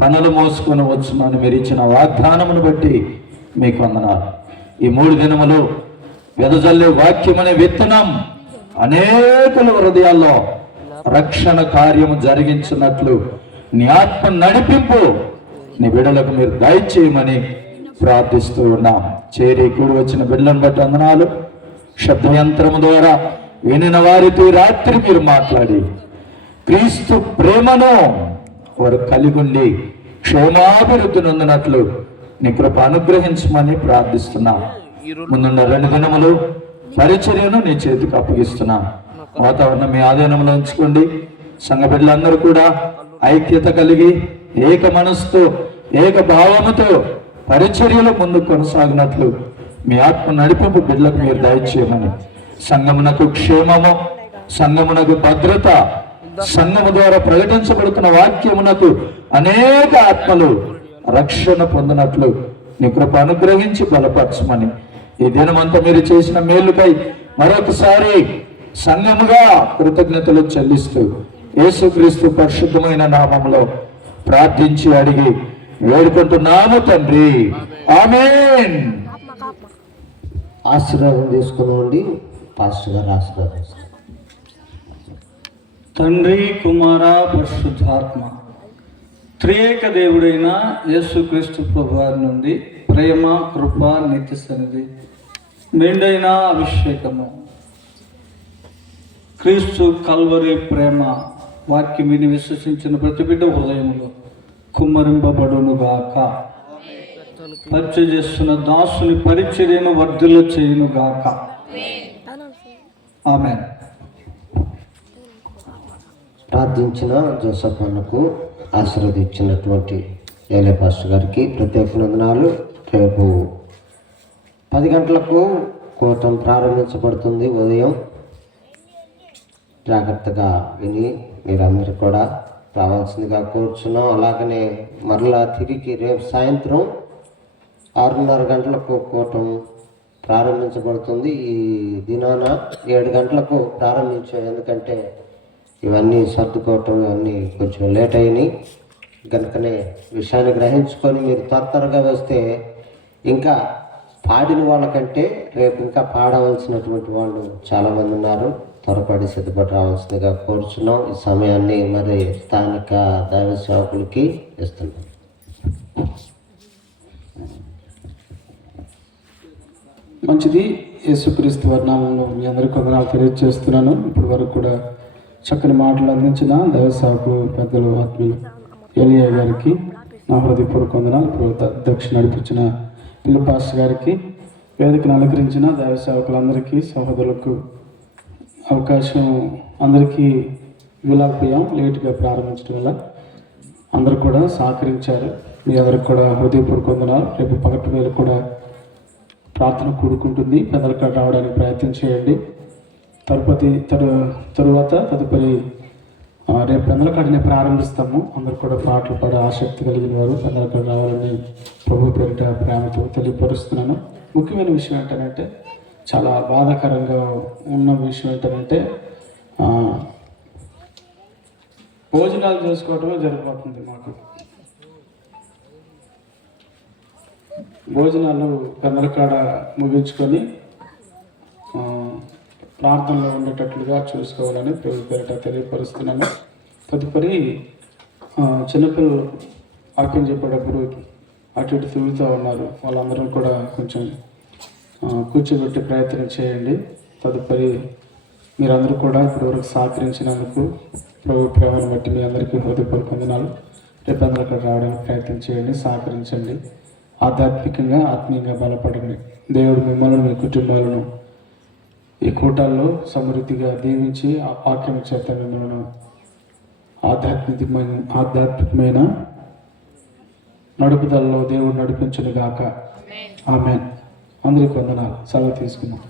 పనులు మోసుకొని వచ్చునని మీరు ఇచ్చిన వాగ్దానమును బట్టి మీకు వందనాలు. ఈ 3 దినములు వెదజల్లే వాక్యం అనే విత్తనం అనేకుల హృదయాల్లో రక్షణ కార్యము జరిగించినట్లు నీ ఆత్మ నడిపింపు నీ బిడ్డలకు మీరు దయచేయమని ప్రార్థిస్తూ ఉన్నాం. చేరి కూడి వచ్చిన బిడ్డలను బట్టి వందనాలు. శబ్దయంత్రము ద్వారా వినిన వారితో రాత్రి మీరు మాట్లాడి క్రీస్తు ప్రేమను వారు కలిగి ఉండి క్షేమాభివృద్ధి నొందినట్లు నీ కృప అనుగ్రహించమని ప్రార్థిస్తున్నా. ముందున్న 2 దినములు పరిచర్యను నీ చేతికి అప్పగిస్తున్నా. వాతావరణం మీ ఆధీనంలో ఉంచుకోండి. సంఘ బిడ్డలందరూ కూడా ఐక్యత కలిగి ఏక మనసుతో ఏక భావముతో పరిచర్యలో ముందు కొనసాగినట్లు మీ ఆత్మ నడిపింపు బిడ్డలకు మీరు దయచేయమని, సంఘమునకు క్షేమము, సంఘమునకు భద్రత, సంఘము ద్వారా ప్రకటించబడుతున్న వాక్యమునకు అనేక ఆత్మలు రక్షణ పొందినట్లు నీ కృప అనుగ్రహించి బలపరచమని, ఈ దినమంతా మీరు చేసిన మేలుకై మరొకసారి సంఘముగా కృతజ్ఞతలు చెల్లిస్తూ యేసుక్రీస్తు పరిశుద్ధమైన నామములో ప్రార్థించి అడిగి వేడుకుంటున్నాము తండ్రి, ఆమేన్. ఆశీర్వాదం తీసుకుని పాస్టర్ గారు ఆశీర్వాదం. తండ్రి, కుమార, పరిశుద్ధాత్మ త్రియేక దేవుడైన యేసుక్రీస్తు ప్రభువారి నుండి ప్రేమ, కృప, నిత్య సన్నిధి, మెండైన అభిషేకము, క్రీస్తు కల్వరి ప్రేమ వాక్యం విని విశ్వసించిన ప్రతి బిడ్డ హృదయంలో కుమ్మరింపబడును గాక. పరిచయం చేస్తున్న దాసుని పరిచర్యను వర్ధిల్ల చేయును గాక. ఆమేన్. ప్రార్థించిన జోసఫ్ అన్నకు ఆశీర్వదించినటువంటి ఏలే పాస్టర్ గారికి ప్రత్యేక వందనాలు. రేపు 10 గంటలకు కూటం ప్రారంభించబడుతుంది. ఉదయం జాగ్రత్తగా విని మీరందరూ కూడా రావాల్సిందిగా కోరుచున్నాం. అలాగనే మరలా తిరిగి రేపు సాయంత్రం 6:30 గంటలకు కూటం ప్రారంభించబడుతుంది. ఈ దినాన 7 గంటలకు ప్రారంభించాం. ఎందుకంటే ఇవన్నీ సర్దుకోవటం ఇవన్నీ కొంచెం లేట్ అయినాయి. కనుకనే విషయాన్ని గ్రహించుకొని మీరు త్వరగా వస్తే ఇంకా పాడిన వాళ్ళకంటే రేపు ఇంకా పాడవలసినటువంటి వాళ్ళు చాలామంది ఉన్నారు. త్వరపడి సిద్ధపడి రావాల్సిందిగా కోరుచున్నాం. ఈ సమయాన్ని మరి స్థానిక దైవ సేవకులకి ఇస్తున్నాం. మంచిది. యేసుక్రీస్తు వారి నామములో మీ అందరికీ వందనాలు తెలియజేస్తున్నాను. ఇప్పటి వరకు కూడా చక్కని మాటలు అందించిన దైవ సేవకులు పెద్దలు ఆత్మీయులు ఎలియా గారికి నా హృదయపూర్వక వందనాలు. ప్రభుత్వ అధ్యక్ష నడిపించిన పిల్లి పాస్టర్ గారికి, వేదికను అలంకరించిన దైవ సేవకులందరికీ, సహోదరులకు అవకాశం అందరికీ వీలకపోయాం. లేటుగా ప్రారంభించడం వల్ల అందరూ కూడా సహకరించారు. మీ అందరికి కూడా హృదయపూర్వక వందనాలు. రేపు పగటి వేళ కూడా ప్రార్థన కూడుకుంటుంది. పెద్దలకి రావడానికి ప్రయత్నం చేయండి. తదుపరి రేపు పెద్దలకాడనే ప్రారంభిస్తాము. అందరూ కూడా పాటలు పాడే ఆసక్తి కలిగిన వారు పెద్దలకాడ రావాలని ప్రభు పేరిట ప్రేమతో తెలియపరుస్తున్నాను. ముఖ్యమైన విషయం ఏంటంటే, చాలా బాధాకరంగా ఉన్న విషయం ఏంటంటే, భోజనాలు చేసుకోవటమే జరిగిపోతుంది. మాకు భోజనాలు పెద్దలకాడ ముగించుకొని ప్రార్థనలో ఉండేటట్లుగా చూసుకోవాలని ప్రభు పేరిట తెలియపరుస్తున్నాను. తదుపరి చిన్నపిల్లలు వాక్యం చెప్పేటప్పుడు అటు ఇటు తిరుగుతూ ఉన్నారు. వాళ్ళందరూ కూడా కొంచెం కూర్చోబెట్టే ప్రయత్నం చేయండి. తదుపరి మీరందరూ కూడా ఇప్పటివరకు సహకరించినందుకు ప్రభు ప్రేమను బట్టి మీ అందరికీ హృదయపూర్వక వందనాలు. రేపు అందరూ ఇక్కడ రావడానికి ప్రయత్నం చేయండి, సహకరించండి. ఆధ్యాత్మికంగా ఆత్మీయంగా బలపడండి. దేవుడు మిమ్మల్ని, మీ కుటుంబాలను ఈ కూటాల్లో సమృద్ధిగా దీవించి ఆ వాక్యం చేత మిమ్మల్ని ఆధ్యాత్మికమైన నడుపుదలలో దేవుడు నడిపించును గాక. ఆమేన్. అందరికీ వందనాలు. సెలవు తీసుకున్నాం.